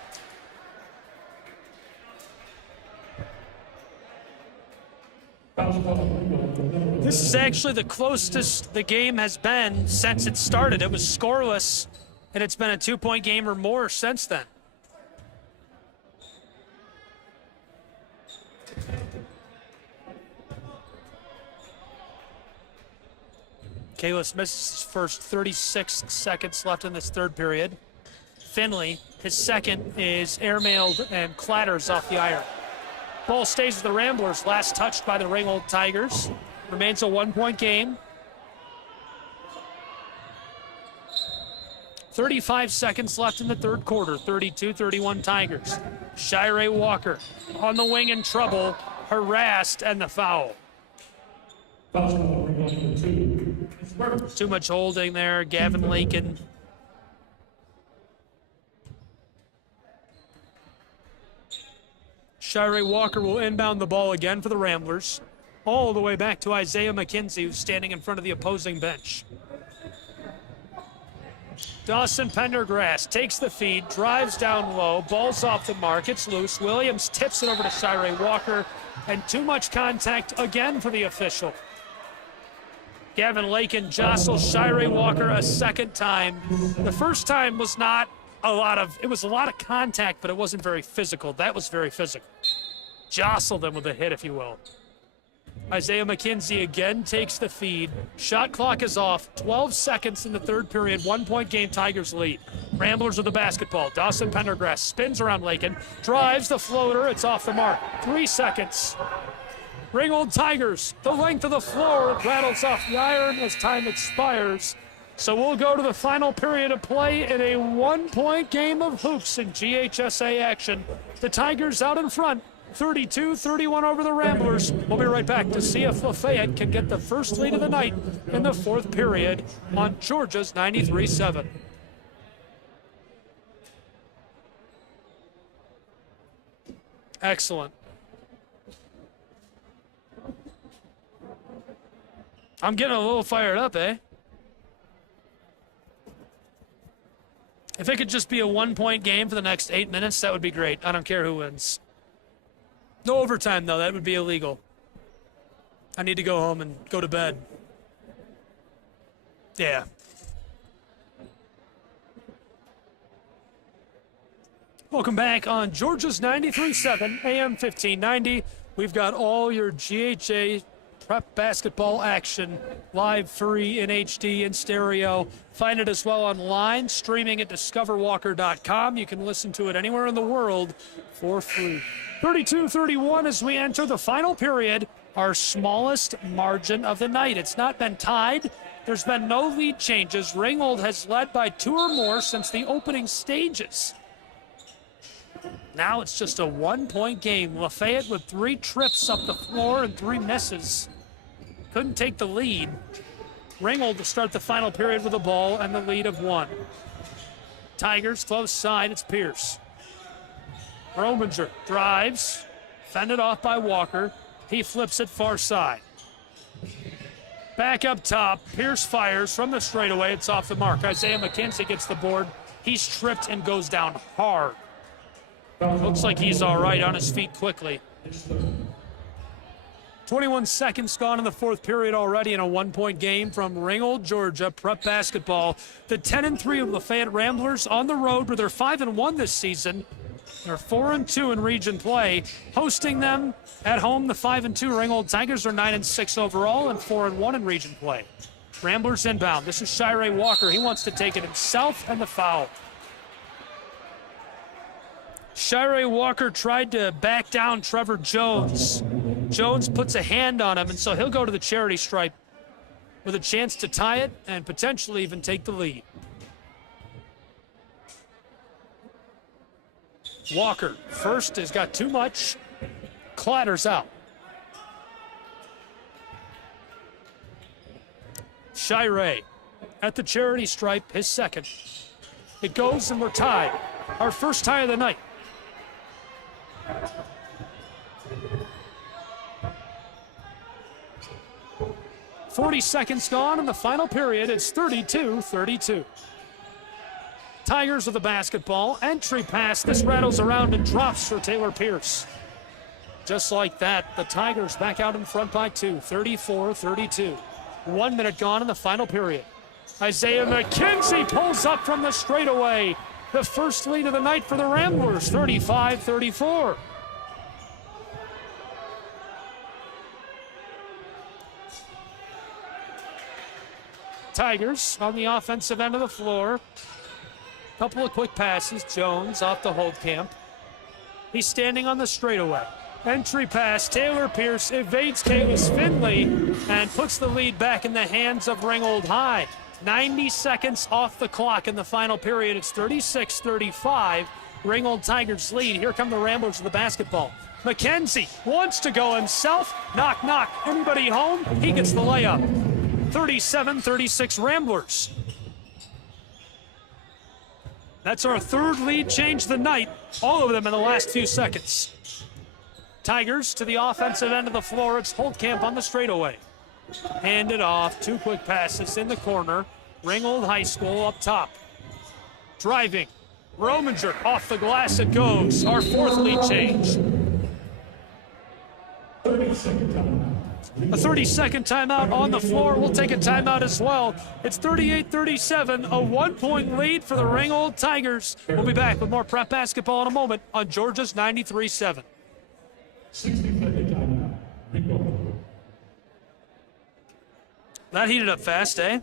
This is actually the closest the game has been since it started. It was scoreless, and it's been a 2-point game or more since then. Kalis misses his first 36 seconds left in this third period. Finley, his second, is airmailed and clatters off the iron. Ball stays with the Ramblers, last touched by the Ringgold Tigers. Remains a 1-point game. 35 seconds left in the third quarter, 32-31 Tigers. Shirey Walker on the wing in trouble, harassed, and the foul. Too much holding there, Gavin Lakin. Shirey Walker will inbound the ball again for the Ramblers. All the way back to Isaiah McKenzie, who's standing in front of the opposing bench. Dawson Pendergrass takes the feed, drives down low, ball's off the mark, it's loose. Williams tips it over to Shirey Walker, and too much contact again for the official. Gavin Lakin jostles Shirey Walker a second time. The first time was not it was a lot of contact, but it wasn't very physical. That was very physical. Jostled him with a hit, if you will. Isaiah McKenzie again takes the feed. Shot clock is off. 12 seconds in the third period. 1-point game, Tigers lead. Ramblers with the basketball. Dawson Pendergrass spins around Lakin. Drives the floater. It's off the mark. 3 seconds. Ringgold Tigers, the length of the floor. It rattles off the iron as time expires. So we'll go to the final period of play in a 1-point game of hoops in GHSA action. The Tigers out in front. 32-31 over the Ramblers. We'll be right back to see if Lafayette can get the first lead of the night in the fourth period on Georgia's 93-7. Excellent. I'm getting a little fired up, eh? If it could just be a 1-point game for the next 8 minutes, that would be great. I don't care who wins. No overtime, though. That would be illegal. I need to go home and go to bed. Yeah. Welcome back on Georgia's 93.7 AM 1590. We've got all your GHA prep basketball action live, free, in HD, in stereo. Find it as well online, streaming at discoverwalker.com. You can listen to it anywhere in the world for free. 32-31 as we enter the final period, our smallest margin of the night. It's not been tied. There's been no lead changes. Ringgold has led by 2 or more since the opening stages. Now it's just a 1-point game. Lafayette with 3 trips up the floor and 3 misses. Couldn't take the lead. Ringgold to start the final period with a ball and the lead of 1. Tigers close side, it's Pierce. Rominger drives, fended off by Walker. He flips it far side. Back up top, Pierce fires from the straightaway. It's off the mark. Isaiah McKenzie gets the board. He's tripped and goes down hard. Looks like he's all right on his feet quickly. 21 seconds gone in the 4th period already in a 1-point game from Ringgold, Georgia, prep basketball. The 10-3 of Lafayette Ramblers on the road where they're 5-1 this season. They're 4-2 in region play. Hosting them at home, the 5-2 Ringgold Tigers are 9-6 overall and 4-1 in region play. Ramblers inbound. This is Shirey Walker. He wants to take it himself and the foul. Shirey Walker tried to back down Trevor Jones. Jones puts a hand on him, and so he'll go to the charity stripe with a chance to tie it and potentially even take the lead. Walker, first, has got too much, clatters out. Shirey at the charity stripe, his second. It goes and we're tied. Our first tie of the night. .40 seconds gone in the final period. It's 32-32. Tigers with the basketball. Entry pass. This rattles around and drops for Taylor Pierce. Just like that, the Tigers back out in front by 2. 34-32. 1 minute gone in the final period. Isaiah McKenzie pulls up from the straightaway. The first lead of the night for the Ramblers, 35-34. Tigers on the offensive end of the floor. Couple of quick passes. Jones off the hold camp. He's standing on the straightaway. Entry pass. Taylor Pierce evades Kalis Finley and puts the lead back in the hands of Ringgold High. 90 seconds off the clock in the final period. It's 36-35. Ringgold Tigers lead. Here come the Ramblers with the basketball. McKenzie wants to go himself. Knock, knock. Anybody home? He gets the layup. 37-36 Ramblers. That's our 3rd lead change of the night. All of them in the last few seconds. Tigers to the offensive end of the floor. It's Holtkamp on the straightaway. Hand it off. 2 quick passes in the corner. Ringgold High School up top. Driving. Rominger off the glass it goes. Our 4th lead change. A 30-second timeout on the floor. We'll take a timeout as well. It's 38-37, a 1-point lead for the Ringgold Tigers. We'll be back with more prep basketball in a moment on Georgia's 93.7. 60-second timeout. That heated up fast, eh?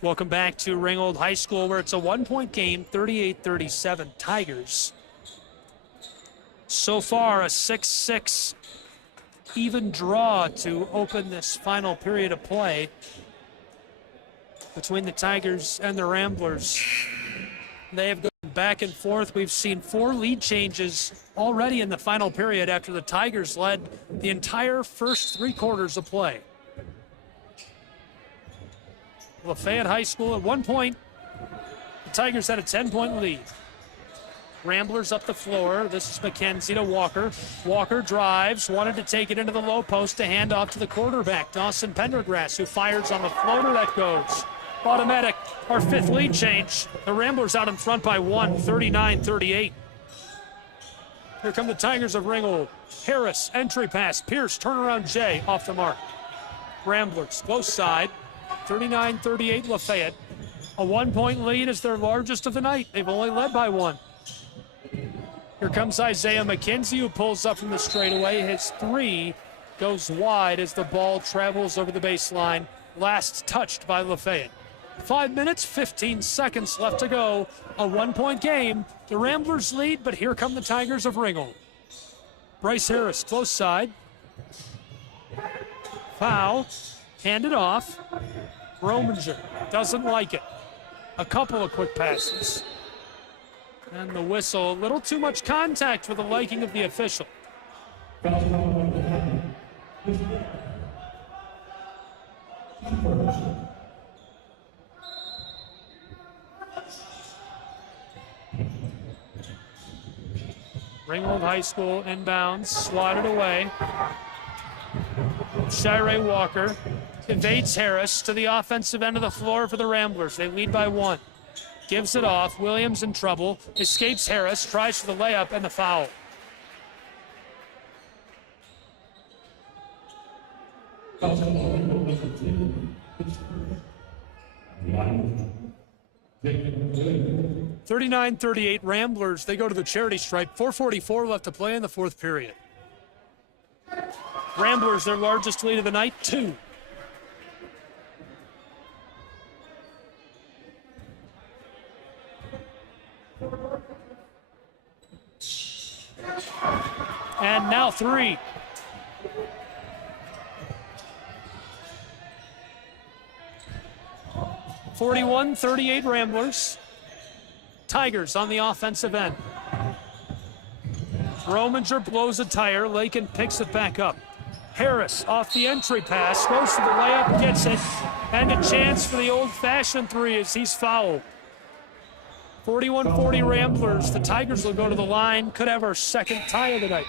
Welcome back to Ringgold High School, where it's a 1-point game, 38-37 Tigers. So far, a 6-6 even draw to open this final period of play. between the Tigers and the Ramblers. They have gone back and forth. We've seen 4 lead changes already in the final period after the Tigers led the entire first 3 quarters of play. Lafayette High School at one point, the Tigers had a 10-point lead. Ramblers up the floor. This is McKenzie to Walker. Walker drives, wanted to take it into the low post to hand off to the quarterback, Dawson Pendergrass, who fires on the floater that goes. Automatic, our 5th lead change. The Ramblers out in front by 1, 39-38. Here come the Tigers of Ringgold. Harris, entry pass. Pierce, turnaround J, off the mark. Ramblers, close side, 39-38 Lafayette. A 1-point lead is their largest of the night. They've only led by 1. Here comes Isaiah McKenzie, who pulls up from the straightaway. His 3 goes wide as the ball travels over the baseline. Last touched by Lafayette. 5 minutes, 15 seconds left to go. A 1-point game. The Ramblers lead, but here come the Tigers of Ringgold. Bryce Harris, close side. Foul. Handed off. Rominger doesn't like it. A couple of quick passes. And the whistle, a little too much contact for the liking of the official. Ringgold High School inbounds, swatted away. Shirey Walker evades Harris to the offensive end of the floor for the Ramblers. They lead by 1. Gives it off. Williams in trouble. Escapes Harris. Tries for the layup and the foul. (39-38) Ramblers. They go to the charity stripe. 4:44 left to play in the 4th period. Ramblers, their largest lead of the night, 2. And now 3. (41-38) Ramblers. Tigers on the offensive end. Rominger blows a tire. Lakin picks it back up. Harris off the entry pass, goes to the layup, gets it, and a chance for the old-fashioned 3 as he's fouled. 41-40 Ramblers. The Tigers will go to the line. Could have our 2nd tie of the night.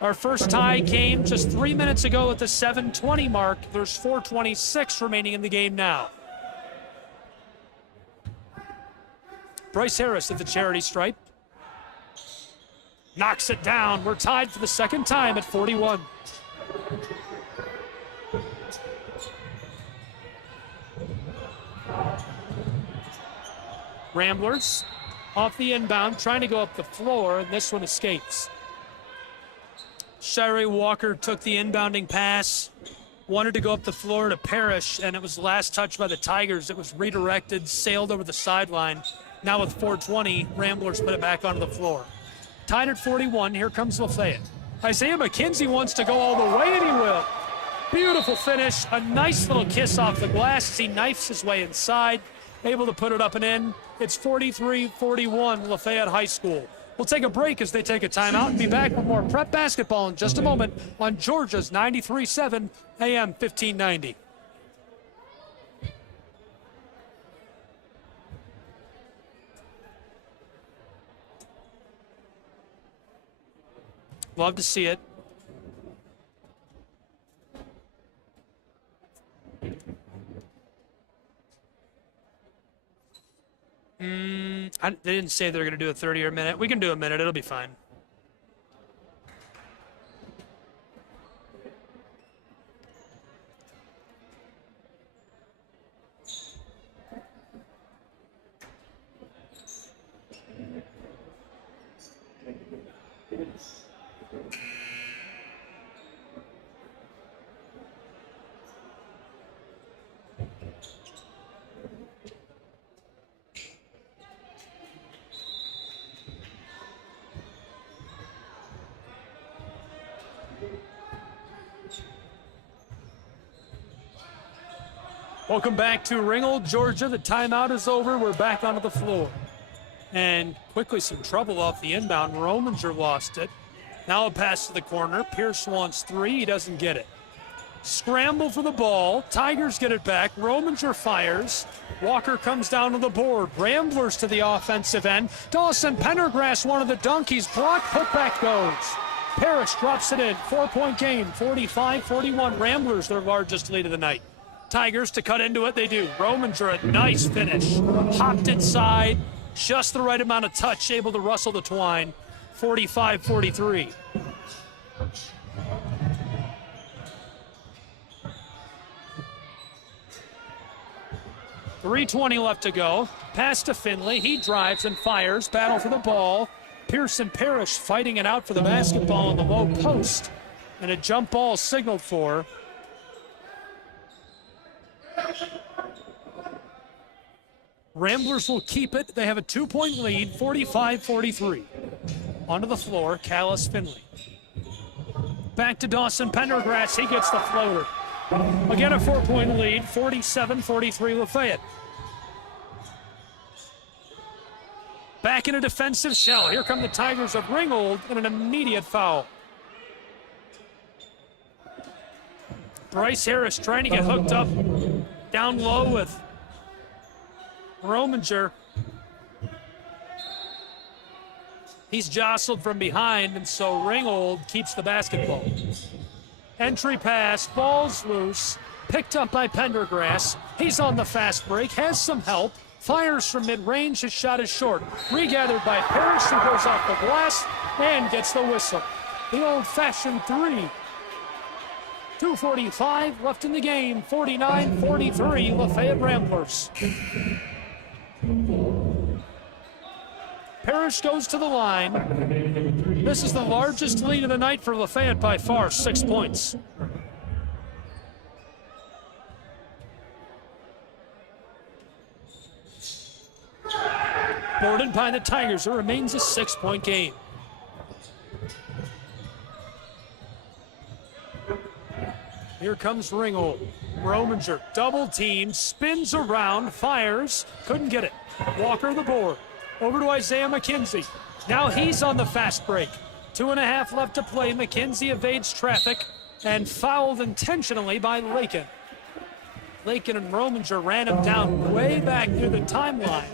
Our first tie came just 3 minutes ago at the 7:20 mark. There's 4:26 remaining in the game now. Bryce Harris at the charity stripe. Knocks it down. We're tied for the 2nd time at 41. Ramblers off the inbound, trying to go up the floor, and this one escapes. Shirey Walker took the inbounding pass, wanted to go up the floor to Parrish, and it was last touched by the Tigers. It was redirected, sailed over the sideline. Now with 4:20, Ramblers put it back onto the floor. Tied at 41, here comes Lafayette. Isaiah McKenzie wants to go all the way, and he will. Beautiful finish, a nice little kiss off the glass as he knifes his way inside, able to put it up and in. It's 43-41 Lafayette High School. We'll take a break as they take a timeout and be back with more prep basketball in just a moment on Georgia's 93.7 AM 1590. Love to see it. They didn't say they're going to do a 30 or a minute. We can do a minute. It'll be fine. Welcome back to Ringgold, Georgia. The timeout is over. We're back onto the floor. And quickly some trouble off the inbound. Rominger lost it. Now a pass to the corner. Pierce wants three. He doesn't get it. Scramble for the ball. Tigers get it back. Rominger fires. Walker comes down to the board. Ramblers to the offensive end. Dawson Pendergrass, one of the donkeys, blocked. Putback goes. Parrish drops it in. 4-point game. 45-41. Ramblers, their largest lead of the night. Tigers to cut into it. They do. Rominger, a nice finish. Hopped inside. Just the right amount of touch. Able to rustle the twine. 45-43. .320 left to go. Pass to Finley. He drives and fires. Battle for the ball. Pearson Parrish fighting it out for the basketball in the low post. And a jump ball signaled for. Ramblers will keep it. They have a 2-point lead, 45-43. Onto the floor, Callis Finley. Back to Dawson Pendergrass. He gets the floater. Again, a 4-point lead, 47-43 Lafayette. Back in a defensive shell. Here come the Tigers of Ringgold and an immediate foul. Bryce Harris trying to get hooked up down low with Rominger. He's jostled from behind, and so Ringgold keeps the basketball. Entry pass, ball's loose, picked up by Pendergrass. He's on the fast break, has some help, fires from mid-range, his shot is short. Regathered by Parrish, who goes off the glass and gets the whistle. The old-fashioned three. 2:45 left in the game, 49-43 Lafayette Ramblers. Parrish goes to the line. This is the largest lead of the night for Lafayette by far, 6 points. Boarded by the Tigers. It remains a 6-point game. Here comes Ringgold. Rominger, double team, spins around, fires, couldn't get it. Walker the board. Over to Isaiah McKenzie. Now he's on the fast break. 2.5 left to play. McKenzie evades traffic and fouled intentionally by Lakin. Lakin and Rominger ran him down way back near the timeline.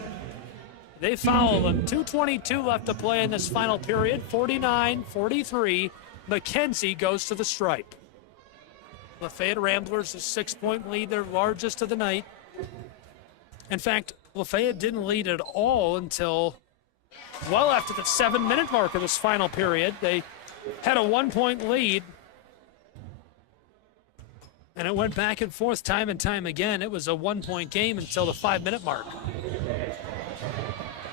They fouled him. 2:22 left to play in this final period. 49-43. McKenzie goes to the stripe. Lafayette Ramblers a 6-point lead, their largest of the night. In fact, Lafayette didn't lead at all until well after the 7-minute mark of this final period. They had a 1-point lead, and it went back and forth time and time again. It was a 1-point game until the 5-minute mark.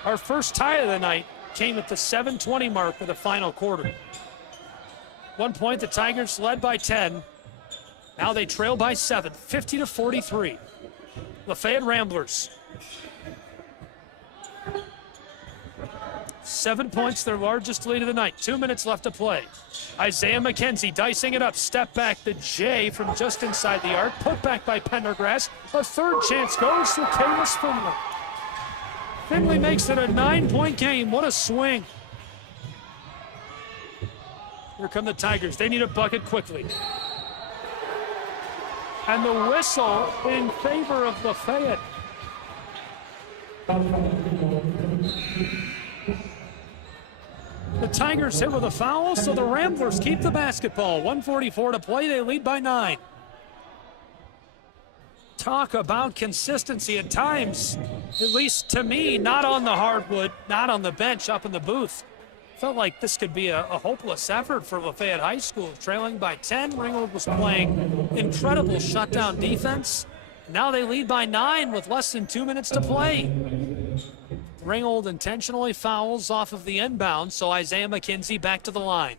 Our first tie of the night came at the 7:20 mark of the final quarter. 1 point, the Tigers led by 10. Now they trail by 7, 50-43. Lafayette Ramblers. 7 points, their largest lead of the night. 2 minutes left to play. Isaiah McKenzie dicing it up. Step back to Jay from just inside the arc. Put back by Pendergrass. A third chance goes to Callis Finley. Finley makes it a 9-point game. What a swing. Here come the Tigers. They need a bucket quickly. And the whistle in favor of Lafayette. The Tigers hit with a foul, so the Ramblers keep the basketball. 1:44 to play, they lead by 9. Talk about consistency at times, at least to me, not on the hardwood, not on the bench, up in the booth. Felt like this could be a hopeless effort for Lafayette High School. Trailing by 10, Ringgold was playing incredible shutdown defense. Now they lead by 9 with less than 2 minutes to play. Ringgold intentionally fouls off of the inbound, so Isaiah McKenzie back to the line.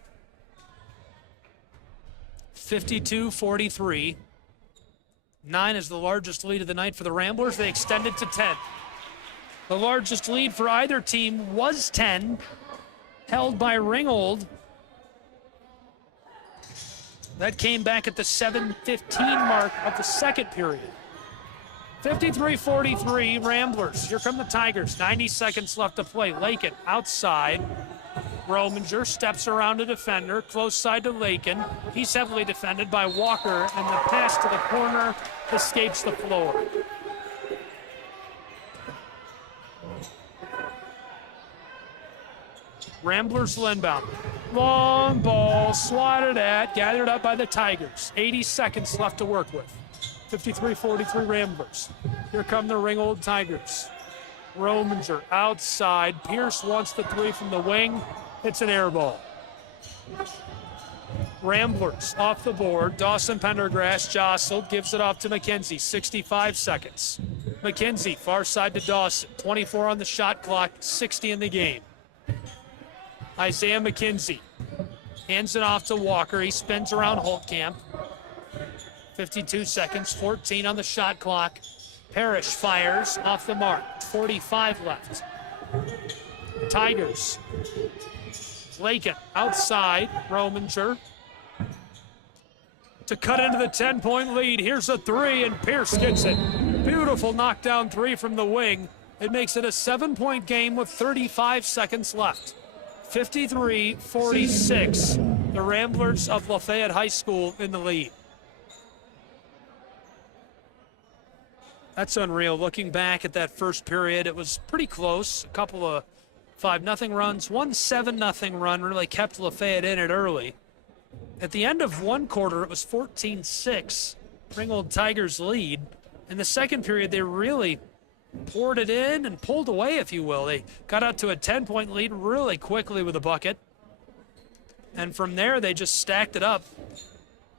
52-43. 9 is the largest lead of the night for the Ramblers. They extended to 10. The largest lead for either team was 10, held by Ringgold. That came back at the 7:15 mark of the second period. 53-43 Ramblers. Here come the Tigers. 90 seconds left to play. Lakin outside. Rominger steps around a defender, close side to Lakin. He's heavily defended by Walker, and the pass to the corner escapes the floor. Ramblers Lindbaum. Long ball, swatted at, gathered up by the Tigers. 80 seconds left to work with. 53-43 Ramblers. Here come the Ringgold Tigers. Rominger outside. Pierce wants the three from the wing. It's an air ball. Ramblers off the board. Dawson Pendergrass jostled, gives it off to McKenzie. 65 seconds. McKenzie, far side to Dawson. 24 on the shot clock, 60 in the game. Isaiah McKenzie hands it off to Walker. He spins around Holtkamp. 52 seconds, 14 on the shot clock. Parrish fires off the mark. 45 left. Tigers. Lakin outside. Rominger to cut into the 10-point lead. Here's a three, and Pierce gets it. Beautiful knockdown three from the wing. It makes it a 7-point game with 35 seconds left. 53-46. The Ramblers of Lafayette High School in the lead. That's unreal. Looking back at that first period, it was pretty close. A couple of 5-0 runs. One 7-0 run really kept Lafayette in it early. At the end of one quarter, it was 14-6. Ringgold Tigers lead. In the second period, they really poured it in and pulled away, if you will. They got out to a 10-point lead really quickly with a bucket. And from there, they just stacked it up.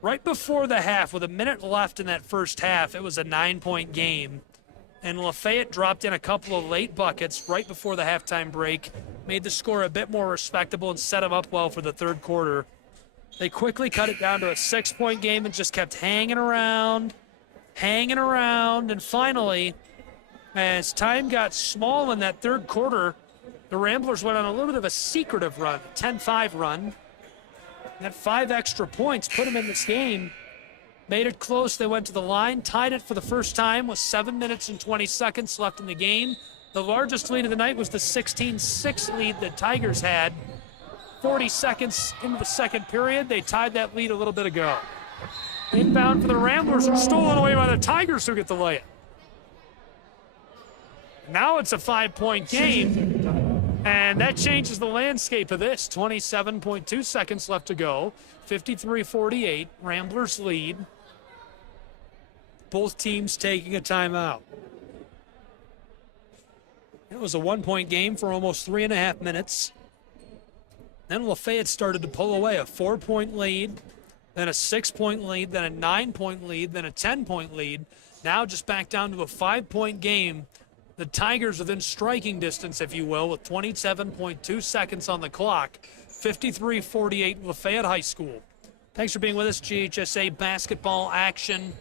Right before the half, with a minute left in that first half, it was a 9-point game. And Lafayette dropped in a couple of late buckets right before the halftime break, made the score a bit more respectable and set them up well for the third quarter. They quickly cut it down to a 6-point game and just kept hanging around. And finally, as time got small in that third quarter, the Ramblers went on a little bit of a secretive run, a 10-5 run. That 5 extra points put them in this game. Made it close. They went to the line, tied it for the first time with 7 minutes and 20 seconds left in the game. The largest lead of the night was the 16-6 lead that Tigers had. 40 seconds into the second period, they tied that lead a little bit ago. Inbound for the Ramblers are stolen away by the Tigers, who get the layup. Now it's a 5-point game. And that changes the landscape of this. 27.2 seconds left to go. 53-48, Ramblers lead. Both teams taking a timeout. It was a 1-point game for almost 3.5 minutes. Then Lafayette started to pull away. A 4-point lead, then a 6-point lead, then a 9-point lead, then a 10-point lead. Now just back down to a 5-point game. The Tigers within striking distance, if you will, with 27.2 seconds on the clock. 53-48 Lafayette High School. Thanks for being with us. GHSA basketball action.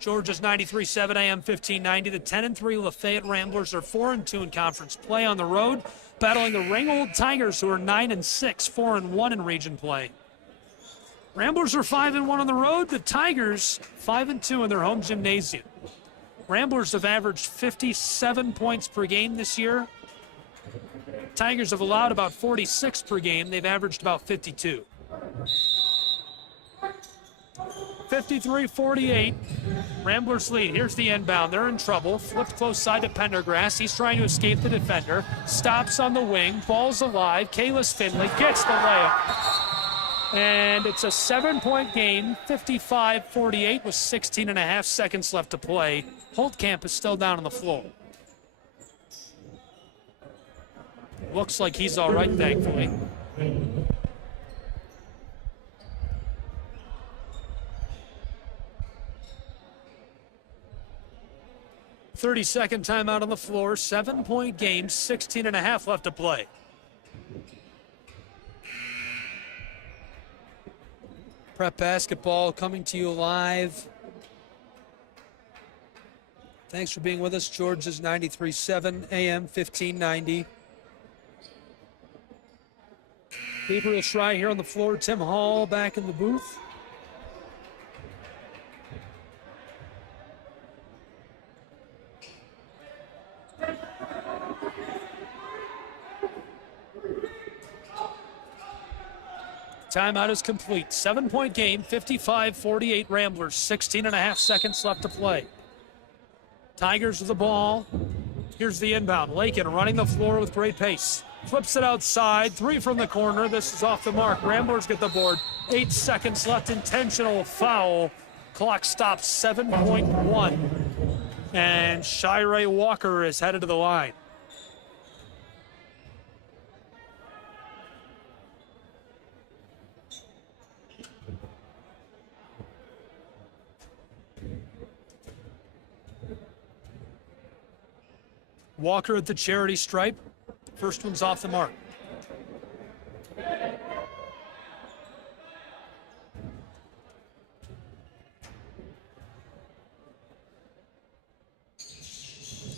Georgia's 93.7 AM 1590. The 10-3 Lafayette Ramblers are 4-2 in conference play on the road, battling the Ringgold Tigers, who are 9-6, 4-1 in region play. Ramblers are 5-1 on the road. The Tigers 5-2 in their home gymnasium. Ramblers have averaged 57 points per game this year. Tigers have allowed about 46 per game. They've averaged about 52. 53-48, Ramblers lead. Here's the inbound. They're in trouble. Flipped close side to Pendergrass. He's trying to escape the defender. Stops on the wing. Ball's alive. Kalis Finley gets the layup. And it's a 7-point game, 55-48 with 16.5 seconds left to play. Holtkamp is still down on the floor. Looks like he's all right, thankfully. Thirty-second timeout on the floor, 7-point game, 16.5 left to play. Prep basketball coming to you live. Thanks for being with us. Georgia's 93.7 AM 1590. Gabriel Schrei here on the floor. Tim Hall back in the booth. timeout is complete. 7-point game, 55-48 Ramblers, 16.5 seconds left to play. Tigers with the ball. Here's the inbound. Lakin running the floor with great pace. Flips it outside, 3 from the corner. This is off the mark. Ramblers get the board. 8 seconds left, intentional foul. Clock stops, 7.1. And Shirey Walker is headed to the line. Walker at the charity stripe. First one's off the mark.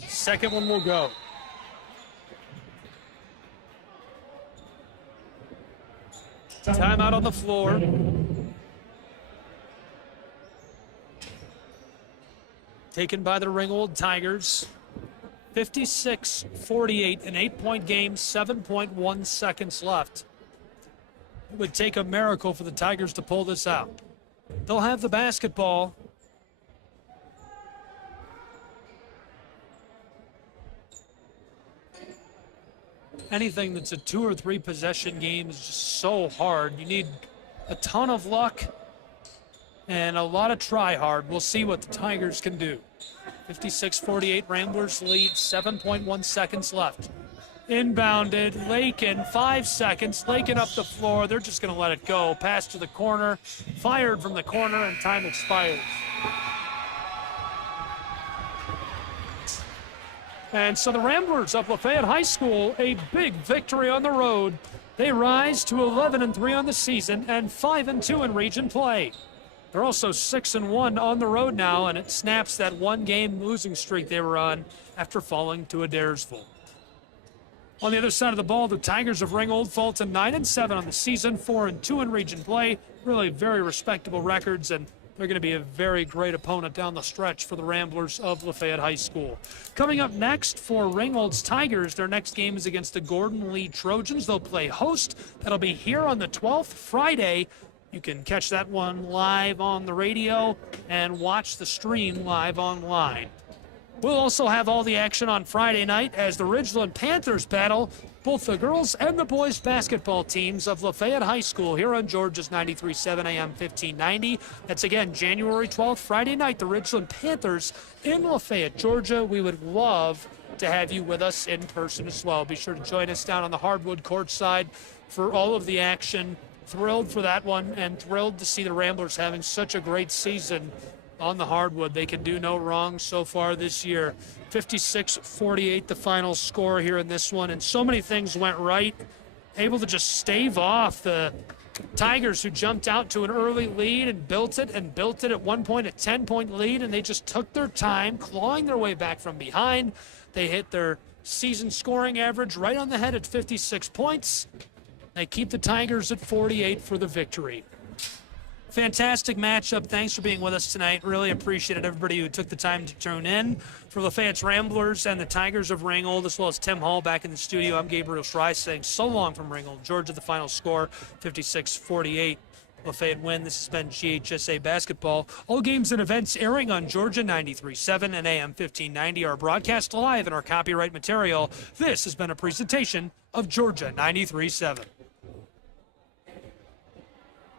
Second one will go. Timeout on the floor. Taken by the Ringgold Tigers. 56-48, an 8-point game, 7.1 seconds left. It would take a miracle for the Tigers to pull this out. They'll have the basketball. Anything that's a 2 or 3 possession game is just so hard. You need a ton of luck and a lot of try hard. We'll see what the Tigers can do. 56-48, Ramblers lead, 7.1 seconds left. Inbounded, Lakin, 5 seconds. Lakin up the floor, they're just gonna let it go. Pass to the corner, fired from the corner, and time expires. And so the Ramblers of Lafayette High School, a big victory on the road. They rise to 11-3 on the season and 5-2 in region play. They're also 6-1 on the road now, and it snaps that 1-game losing streak they were on after falling to Adairsville. On the other side of the ball, the Tigers of Ringgold fall to 9-7 on the season, 4-2 in region play. Really very respectable records, and they're going to be a very great opponent down the stretch for the Ramblers of Lafayette High School. Coming up next for Ringgold's Tigers, their next game is against the Gordon Lee Trojans. They'll play host. That'll be here on the 12th, Friday. You can catch that one live on the radio and watch the stream live online. We'll also have all the action on Friday night as the Ridgeland Panthers battle both the girls and the boys basketball teams of Lafayette High School here on Georgia's 93.7 AM 1590. That's again January 12th, Friday night, the Ridgeland Panthers in Lafayette, Georgia. We would love to have you with us in person as well. Be sure to join us down on the hardwood court side for all of the action. Thrilled for that one and thrilled to see the Ramblers having such a great season on the hardwood. They can do no wrong so far this year. 56-48 the final score here in this one, and so many things went right. Able to just stave off the Tigers, who jumped out to an early lead and built it at one point, a 10-point lead, and they just took their time clawing their way back from behind. They hit their season scoring average right on the head at 56 points. They keep the Tigers at 48 for the victory. Fantastic matchup. Thanks for being with us tonight. Really appreciate it, everybody who took the time to tune in. For Lafayette's Ramblers and the Tigers of Ringgold, as well as Tim Hall back in the studio, I'm Gabriel Schrei saying so long from Ringgold. Georgia, the final score, 56-48. Lafayette win. This has been GHSA Basketball. All games and events airing on Georgia 93.7 and AM 1590 are broadcast live in our copyright material. This has been a presentation of Georgia 93.7.